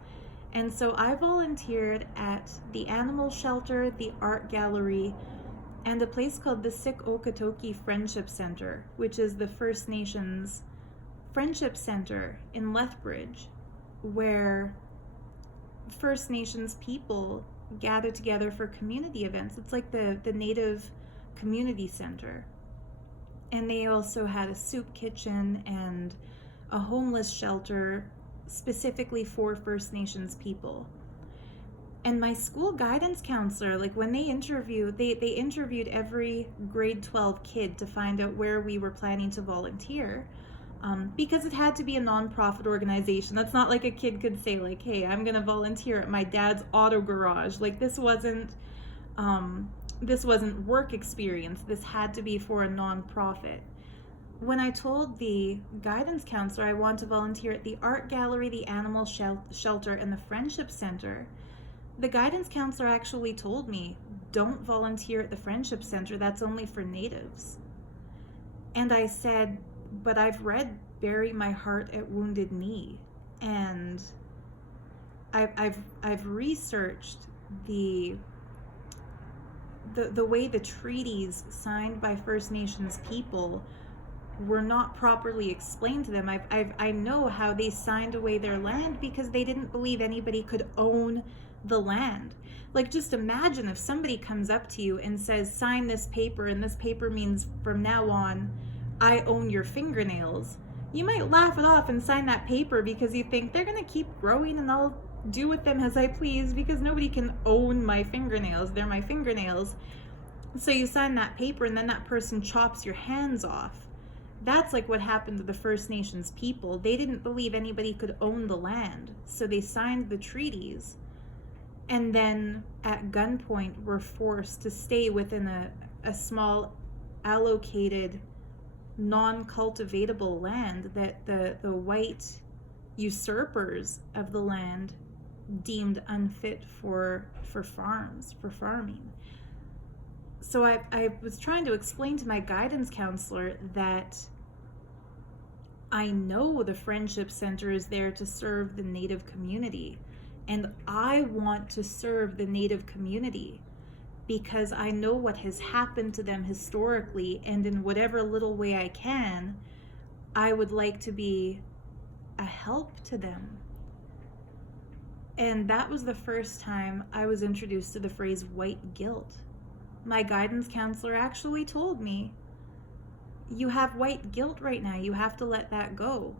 And so I volunteered at the animal shelter, the art gallery, and a place called the Sik-Okatoki Friendship Center, which is the First Nations Friendship Center in Lethbridge, where First Nations people gather together for community events. It's like the Native Community Center. And they also had a soup kitchen and a homeless shelter specifically for First Nations people. And my school guidance counselor, like when they interviewed every grade 12 kid to find out where we were planning to volunteer, because it had to be a nonprofit organization. That's not like a kid could say like, hey, I'm gonna volunteer at my dad's auto garage. Like this wasn't work experience. This had to be for a nonprofit. When I told the guidance counselor I want to volunteer at the art gallery, the animal shelter, and the friendship center, the guidance counselor actually told me, don't volunteer at the friendship center. That's only for Natives. And I said, but I've read Bury My Heart at Wounded Knee, and I've researched the way the treaties signed by First Nations people were not properly explained to them. I know how they signed away their land because they didn't believe anybody could own the land. Like, just imagine if somebody comes up to you and says, sign this paper, and this paper means from now on I own your fingernails. You might laugh it off and sign that paper because you think they're gonna keep growing and I'll do with them as I please because nobody can own my fingernails. They're my fingernails. So you sign that paper and then that person chops your hands off. That's like what happened to the First Nations people. They didn't believe anybody could own the land, so they signed the treaties and then at gunpoint were forced to stay within a small allocated non-cultivatable land that the white usurpers of the land deemed unfit for farming. So I was trying to explain to my guidance counselor that I know the Friendship Center is there to serve the Native community, and I want to serve the Native community because I know what has happened to them historically, and in whatever little way I can, I would like to be a help to them. And that was the first time I was introduced to the phrase white guilt. My guidance counselor actually told me, you have white guilt right now, you have to let that go.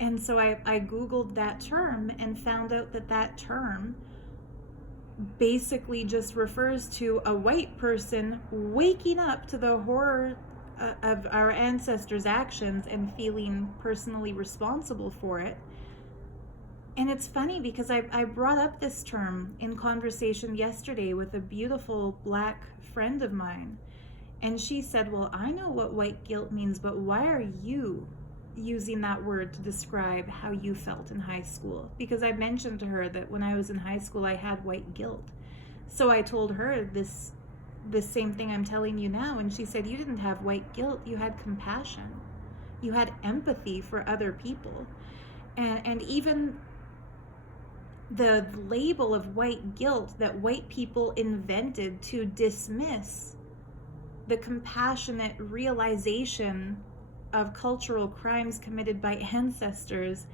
And so I Googled that term and found out that term basically just refers to a white person waking up to the horror of our ancestors' actions and feeling personally responsible for it. And it's funny because I brought up this term in conversation yesterday with a beautiful Black friend of mine. And she said, well, I know what white guilt means, but why are you using that word to describe how you felt in high school? Because I mentioned to her that when I was in high school, I had white guilt. So I told her this same thing I'm telling you now. And she said, you didn't have white guilt, you had compassion. You had empathy for other people. And even the label of white guilt that white people invented to dismiss the compassionate realization of cultural crimes committed by ancestors,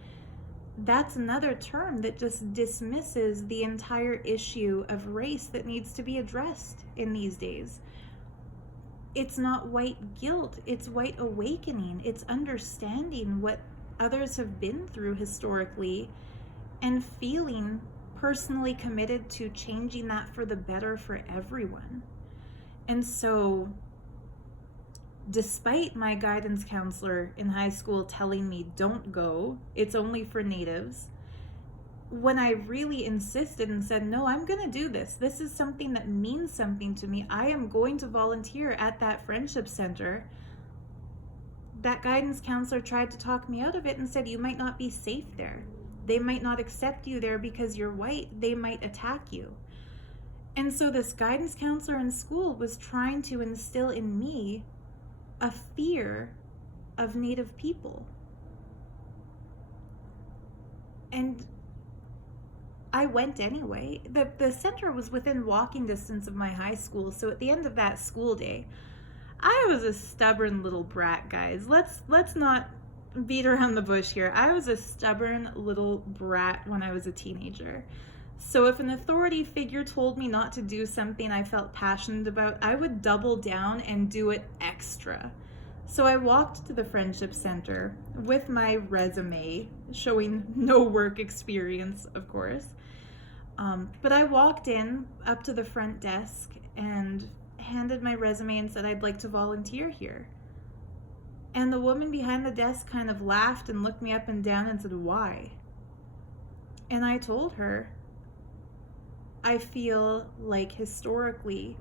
that's another term that just dismisses the entire issue of race that needs to be addressed in these days. It's not white guilt, it's white awakening. It's understanding what others have been through historically and feeling personally committed to changing that for the better for everyone. And so, despite my guidance counselor in high school telling me, don't go, it's only for Natives, when I really insisted and said, no, I'm going to do this. This is something that means something to me. I am going to volunteer at that Friendship Center. That guidance counselor tried to talk me out of it and said, you might not be safe there. They might not accept you there because you're white. They might attack you. And so this guidance counselor in school was trying to instill in me a fear of Native people. And I went anyway. The center was within walking distance of my high school, so at the end of that school day, I was a stubborn little brat, guys. Let's not beat around the bush here. I was a stubborn little brat when I was a teenager. So if an authority figure told me not to do something I felt passionate about, I would double down and do it extra. So I walked to the Friendship Center with my resume, showing no work experience, of course. But I walked in up to the front desk and handed my resume and said I'd like to volunteer here. And the woman behind the desk kind of laughed and looked me up and down and said, why? And I told her, I feel like historically,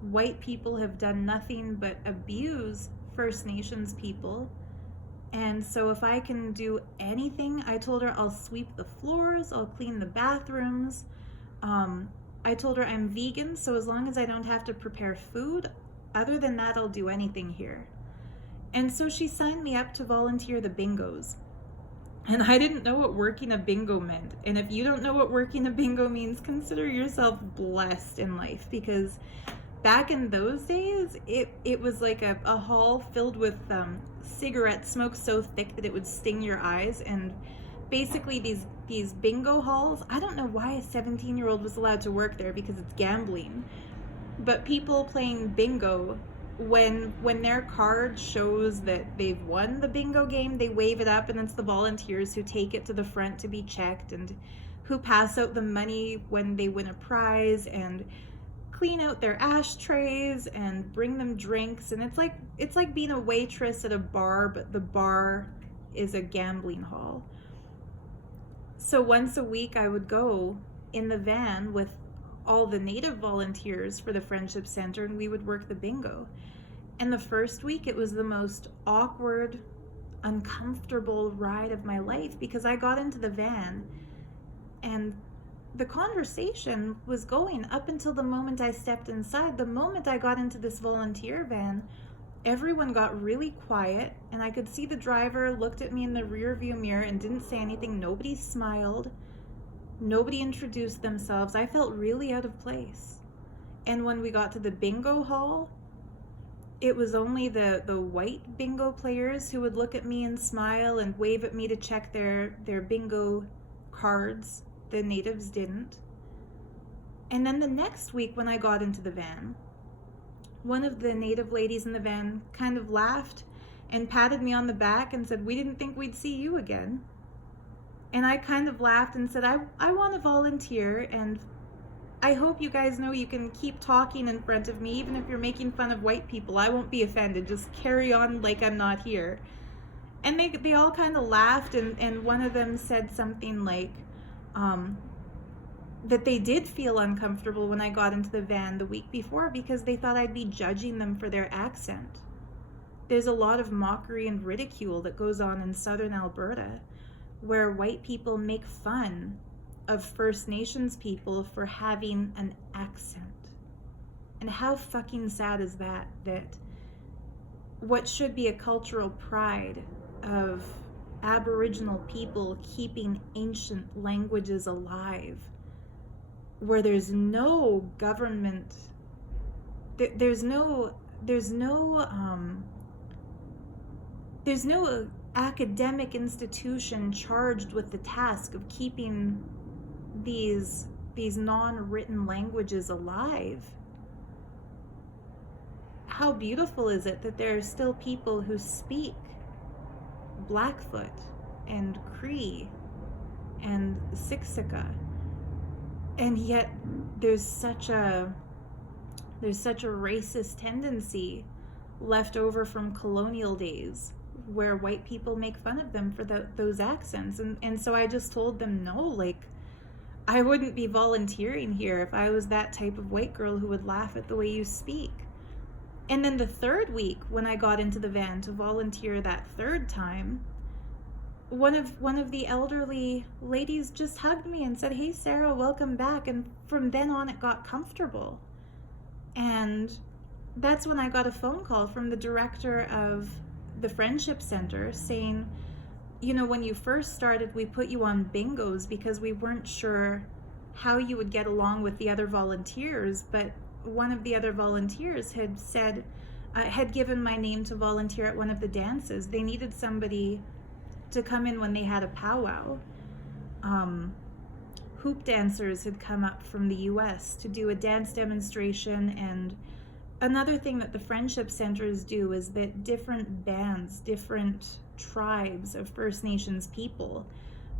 white people have done nothing but abuse First Nations people. And so if I can do anything, I told her I'll sweep the floors, I'll clean the bathrooms. I told her I'm vegan, so as long as I don't have to prepare food, other than that, I'll do anything here. And so she signed me up to volunteer the bingos. And I didn't know what working a bingo meant. And if you don't know what working a bingo means, consider yourself blessed in life, because back in those days, it was like a hall filled with cigarette smoke so thick that it would sting your eyes. And basically these bingo halls, I don't know why a 17-year-old was allowed to work there, because it's gambling. But people playing bingo, when their card shows that they've won the bingo game, they wave it up, and it's the volunteers who take it to the front to be checked, and who pass out the money when they win a prize, and clean out their ashtrays and bring them drinks. And it's like being a waitress at a bar, but the bar is a gambling hall. So once a week I would go in the van with all the Native volunteers for the Friendship Center, and we would work the bingo. And the first week, it was the most awkward, uncomfortable ride of my life, because I got into the van And the conversation was going up until the moment I stepped inside. The moment I got into this volunteer van, everyone got really quiet, and I could see the driver looked at me in the rear view mirror and didn't say anything. Nobody smiled. Nobody introduced themselves. I felt really out of place. And when we got to the bingo hall, it was only the white bingo players who would look at me and smile and wave at me to check their bingo cards. The natives didn't. And then the next week when I got into the van, one of the native ladies in the van kind of laughed and patted me on the back and said, "We didn't think we'd see you again." And I kind of laughed and said, I want to volunteer, and I hope you guys know you can keep talking in front of me, even if you're making fun of white people. I won't be offended. Just carry on like I'm not here. And they all kind of laughed, and one of them said something like that they did feel uncomfortable when I got into the van the week before because they thought I'd be judging them for their accent. There's a lot of mockery and ridicule that goes on in southern Alberta, where white people make fun of First Nations people for having an accent. And how fucking sad is that what should be a cultural pride of Aboriginal people keeping ancient languages alive, where there's no government, there's no academic institution charged with the task of keeping these non-written languages alive. How beautiful is it that there are still people who speak Blackfoot and Cree and Siksika, and yet there's such a racist tendency left over from colonial days where white people make fun of them for those accents. And so I just told them, no, like, I wouldn't be volunteering here if I was that type of white girl who would laugh at the way you speak. And then the third week, when I got into the van to volunteer that third time, one of the elderly ladies just hugged me and said, "Hey, Sarah, welcome back." And from then on, it got comfortable. And that's when I got a phone call from the director of the Friendship Center saying, you know, when you first started, we put you on bingos because we weren't sure how you would get along with the other volunteers, but one of the other volunteers had said, had given my name to volunteer at one of the dances. They needed somebody to come in when they had a powwow. Hoop dancers had come up from the US to do a dance demonstration. And another thing that the Friendship Centers do is that different bands, different tribes of First Nations people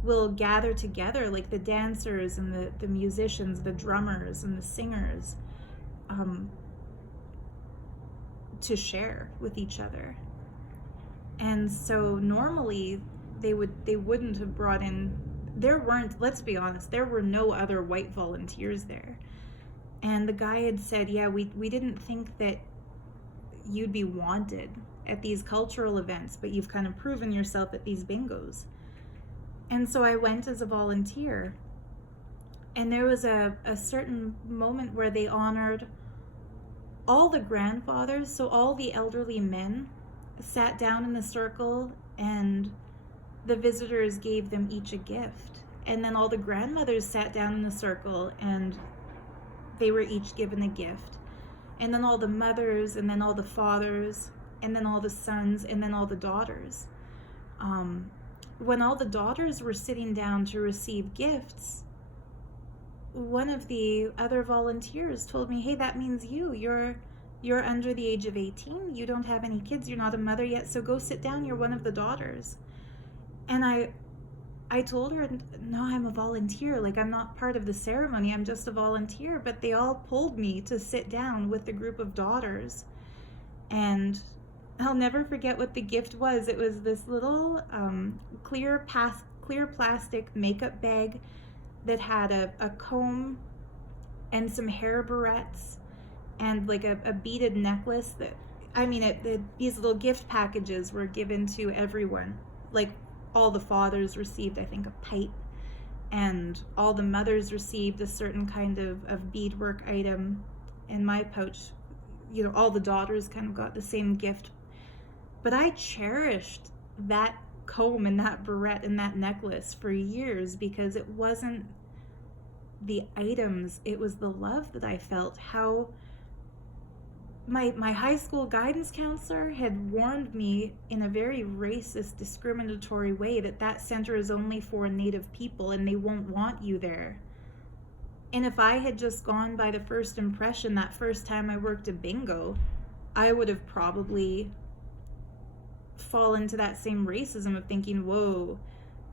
will gather together, like the dancers and the musicians, the drummers and the singers, to share with each other. And so normally they wouldn't have brought in, let's be honest, there were no other white volunteers there. And the guy had said, yeah, we didn't think that you'd be wanted at these cultural events, but you've kind of proven yourself at these bingos. And so I went as a volunteer. And there was a certain moment where they honored all the grandfathers, so all the elderly men sat down in a circle and the visitors gave them each a gift. And then all the grandmothers sat down in a circle and they were each given a gift. And then all the mothers, and then all the fathers, and then all the sons, and then all the daughters. When all the daughters were sitting down to receive gifts, one of the other volunteers told me, "Hey, that means you're under the age of 18, you don't have any kids, you're not a mother yet, so go sit down, you're one of the daughters." And I told her, "No, I'm a volunteer, like I'm not part of the ceremony, I'm just a volunteer." But they all pulled me to sit down with the group of daughters. And I'll never forget what the gift was. It was this little clear plastic makeup bag that had a comb and some hair barrettes and like a beaded necklace. These little gift packages were given to everyone. Like all the fathers received, I think, a pipe, and all the mothers received a certain kind of beadwork item. In my pouch, all the daughters kind of got the same gift. But I cherished that comb and that barrette and that necklace for years, because it wasn't the items, it was the love that I felt. How my high school guidance counselor had warned me in a very racist, discriminatory way that center is only for Native people and they won't want you there. And if I had just gone by the first impression that first time I worked a bingo, I would have probably fallen into that same racism of thinking, whoa,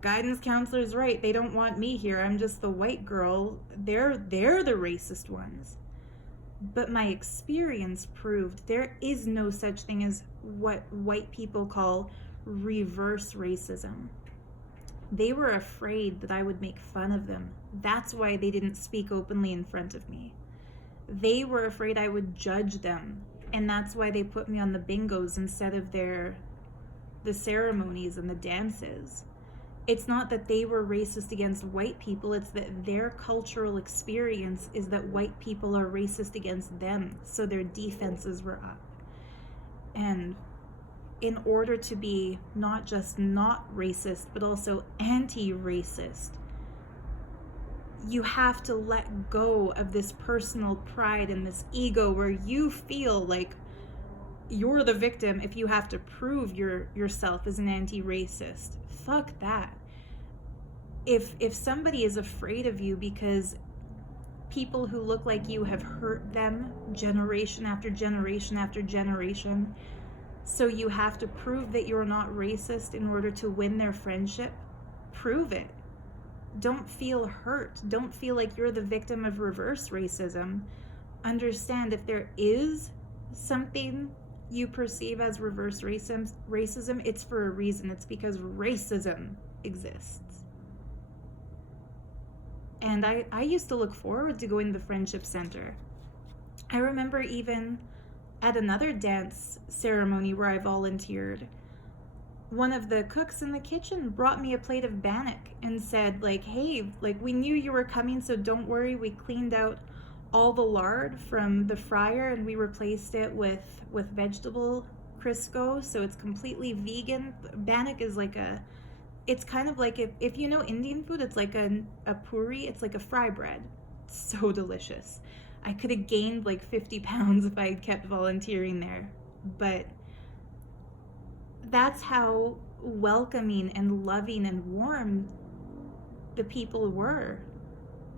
guidance counselor's right, they don't want me here, I'm just the white girl, they're the racist ones. But my experience proved there is no such thing as what white people call reverse racism. They were afraid that I would make fun of them. That's why they didn't speak openly in front of me. They were afraid I would judge them, and that's why they put me on the bingos instead of the ceremonies and the dances. It's not that they were racist against white people, it's that their cultural experience is that white people are racist against them, so their defenses were up. And in order to be not just not racist, but also anti-racist, you have to let go of this personal pride and this ego where you feel like you're the victim if you have to prove yourself as an anti-racist. Fuck that. If somebody is afraid of you because people who look like you have hurt them generation after generation after generation, so you have to prove that you're not racist in order to win their friendship, prove it. Don't feel hurt. Don't feel like you're the victim of reverse racism. Understand, if there is something you perceive as reverse racism, it's for a reason. It's because racism exists. And I used to look forward to going to the Friendship Center. I remember even at another dance ceremony where I volunteered, one of the cooks in the kitchen brought me a plate of bannock and said, like, hey, like, we knew you were coming, so don't worry, we cleaned out all the lard from the fryer and we replaced it with vegetable Crisco, so it's completely vegan. Bannock is like it's kind of like, if you know Indian food, it's like a puri, it's like a fry bread. It's so delicious. I could have gained like 50 pounds if I had kept volunteering there. But that's how welcoming and loving and warm the people were.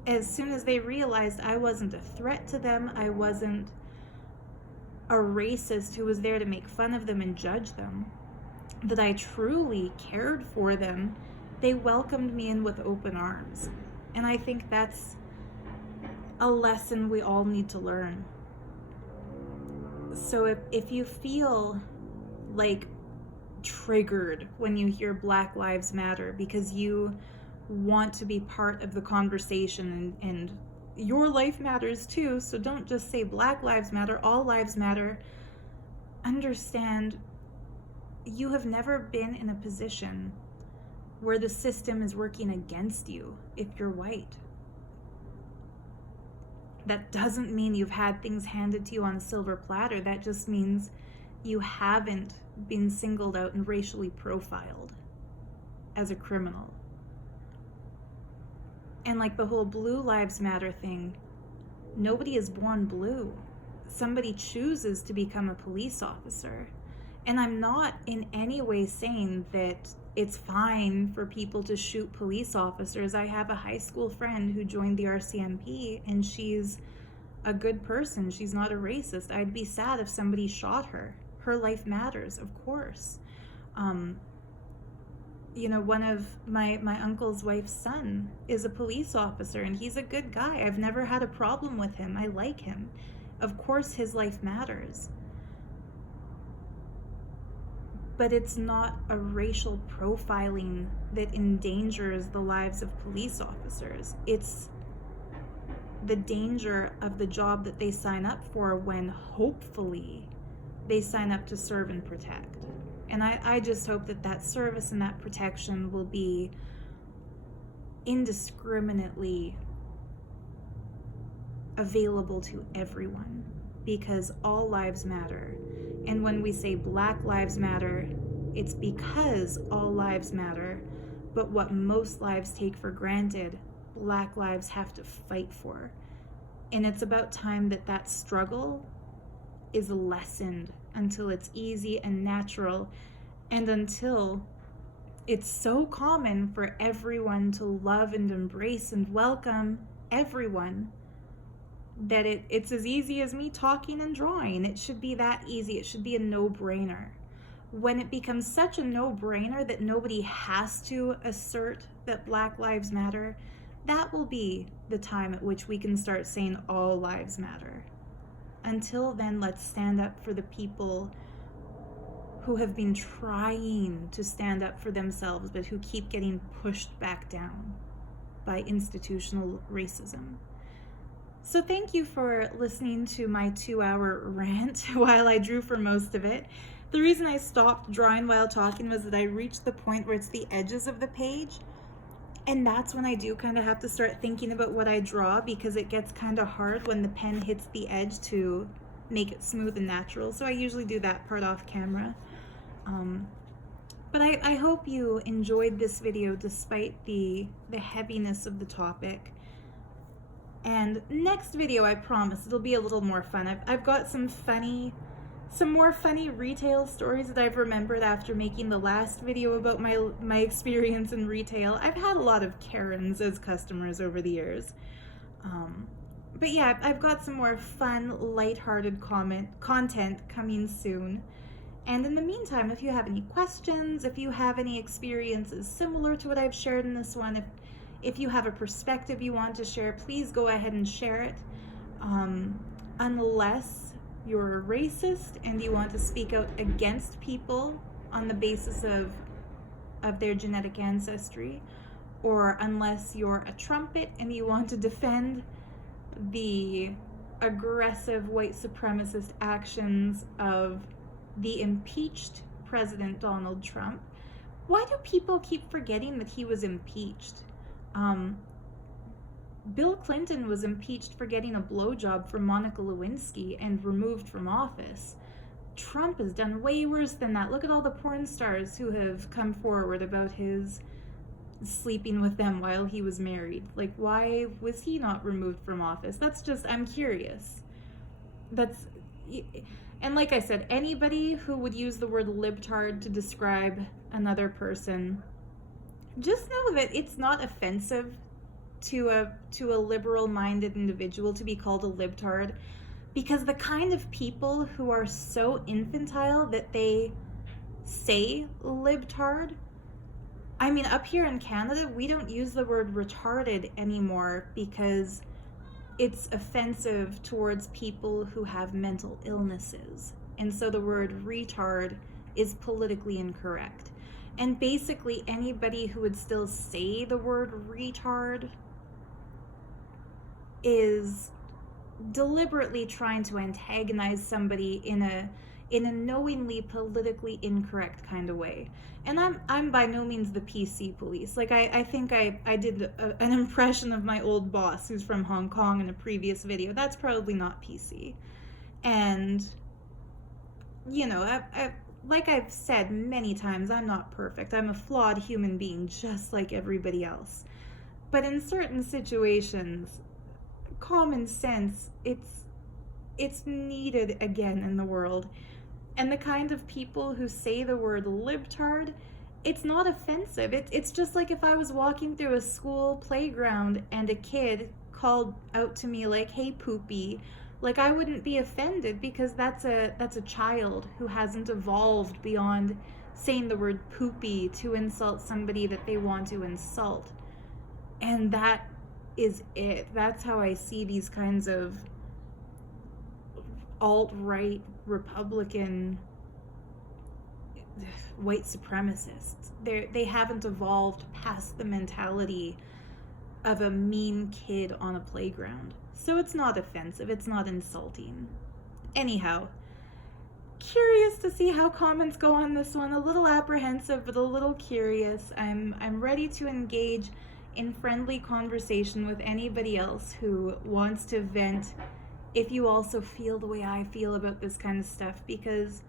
As soon as they realized I wasn't a threat to them, I wasn't a racist who was there to make fun of them and judge them, that I truly cared for them, they welcomed me in with open arms. And I think that's a lesson we all need to learn. So if you feel like triggered when you hear Black Lives Matter because you want to be part of the conversation, and your life matters too, so don't just say Black Lives Matter, all lives matter. Understand, you have never been in a position where the system is working against you if you're white. That doesn't mean you've had things handed to you on a silver platter. That just means you haven't been singled out and racially profiled as a criminal. And like the whole Blue Lives Matter thing, nobody is born blue. Somebody chooses to become a police officer. And I'm not in any way saying that it's fine for people to shoot police officers. I have a high school friend who joined the RCMP, and she's a good person. She's not a racist. I'd be sad if somebody shot her. Her life matters, of course. One of my uncle's wife's son is a police officer, and he's a good guy. I've never had a problem with him. I like him. Of course, his life matters. But it's not a racial profiling that endangers the lives of police officers. It's the danger of the job that they sign up for when hopefully they sign up to serve and protect. And I just hope that service and that protection will be indiscriminately available to everyone, because all lives matter. And when we say Black Lives Matter, it's because all lives matter, but what most lives take for granted, Black lives have to fight for. And it's about time that that struggle is lessened until it's easy and natural, and until it's so common for everyone to love and embrace and welcome everyone that it's as easy as me talking and drawing. It should be that easy. It should be a no-brainer. When it becomes such a no-brainer that nobody has to assert that Black Lives Matter, that will be the time at which we can start saying all lives matter. Until then, let's stand up for the people who have been trying to stand up for themselves, but who keep getting pushed back down by institutional racism. So thank you for listening to my 2-hour rant while I drew for most of it. The reason I stopped drawing while talking was that I reached the point where it's the edges of the page, and that's when I do kind of have to start thinking about what I draw, because it gets kind of hard when the pen hits the edge to make it smooth and natural. So I usually do that part off camera. But I hope you enjoyed this video despite the heaviness of the topic. And next video, I promise, it'll be a little more fun. I've got some more funny retail stories that I've remembered after making the last video about my experience in retail. I've had a lot of Karens as customers over the years. But yeah, I've got some more fun, lighthearted content coming soon. And in the meantime, if you have any questions, if you have any experiences similar to what I've shared in this one, if you have a perspective you want to share, please go ahead and share it. Unless you're a racist and you want to speak out against people on the basis of their genetic ancestry, or unless you're a trumpet and you want to defend the aggressive white supremacist actions of the impeached President Donald Trump. Why do people keep forgetting that he was impeached? Bill Clinton was impeached for getting a blowjob from Monica Lewinsky and removed from office. Trump has done way worse than that. Look at all the porn stars who have come forward about his sleeping with them while he was married. Like, why was he not removed from office? That's just, I'm curious. And like I said, anybody who would use the word libtard to describe another person, just know that it's not offensive to a liberal-minded individual to be called a libtard, because the kind of people who are so infantile that they say libtard, I mean, up here in Canada, we don't use the word retarded anymore because it's offensive towards people who have mental illnesses. And so the word retard is politically incorrect. And basically anybody who would still say the word retard is deliberately trying to antagonize somebody in a knowingly politically incorrect kind of way. And I'm by no means the PC police. Like, I think I did an impression of my old boss who's from Hong Kong in a previous video. That's probably not PC. And, you know, like I've said many times, I'm not perfect. I'm a flawed human being just like everybody else. But in certain situations, common sense, it's needed again in the world. And the kind of people who say the word libtard, it's not offensive. It's just like if I was walking through a school playground and a kid called out to me like, "Hey, poopy," like, I wouldn't be offended, because that's a child who hasn't evolved beyond saying the word poopy to insult somebody that they want to insult. And that is it. That's how I see these kinds of alt-right Republican white supremacists. They haven't evolved past the mentality of a mean kid on a playground. So it's not offensive, it's not insulting. Anyhow, curious to see how comments go on this one. A little apprehensive, but a little curious. I'm ready to engage in friendly conversation with anybody else who wants to vent if you also feel the way I feel about this kind of stuff, because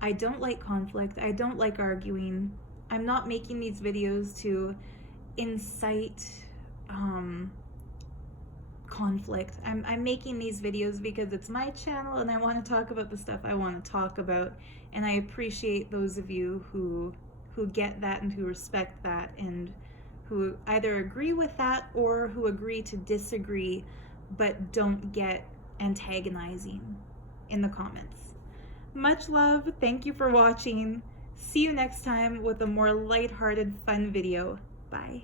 I don't like conflict. I don't like arguing. I'm not making these videos to incite conflict. I'm making these videos because it's my channel and I want to talk about the stuff I want to talk about, and I appreciate those of you who get that and who respect that and who either agree with that or who agree to disagree but don't get antagonizing in the comments. Much love. Thank you for watching. See you next time with a more lighthearted, fun video. Bye.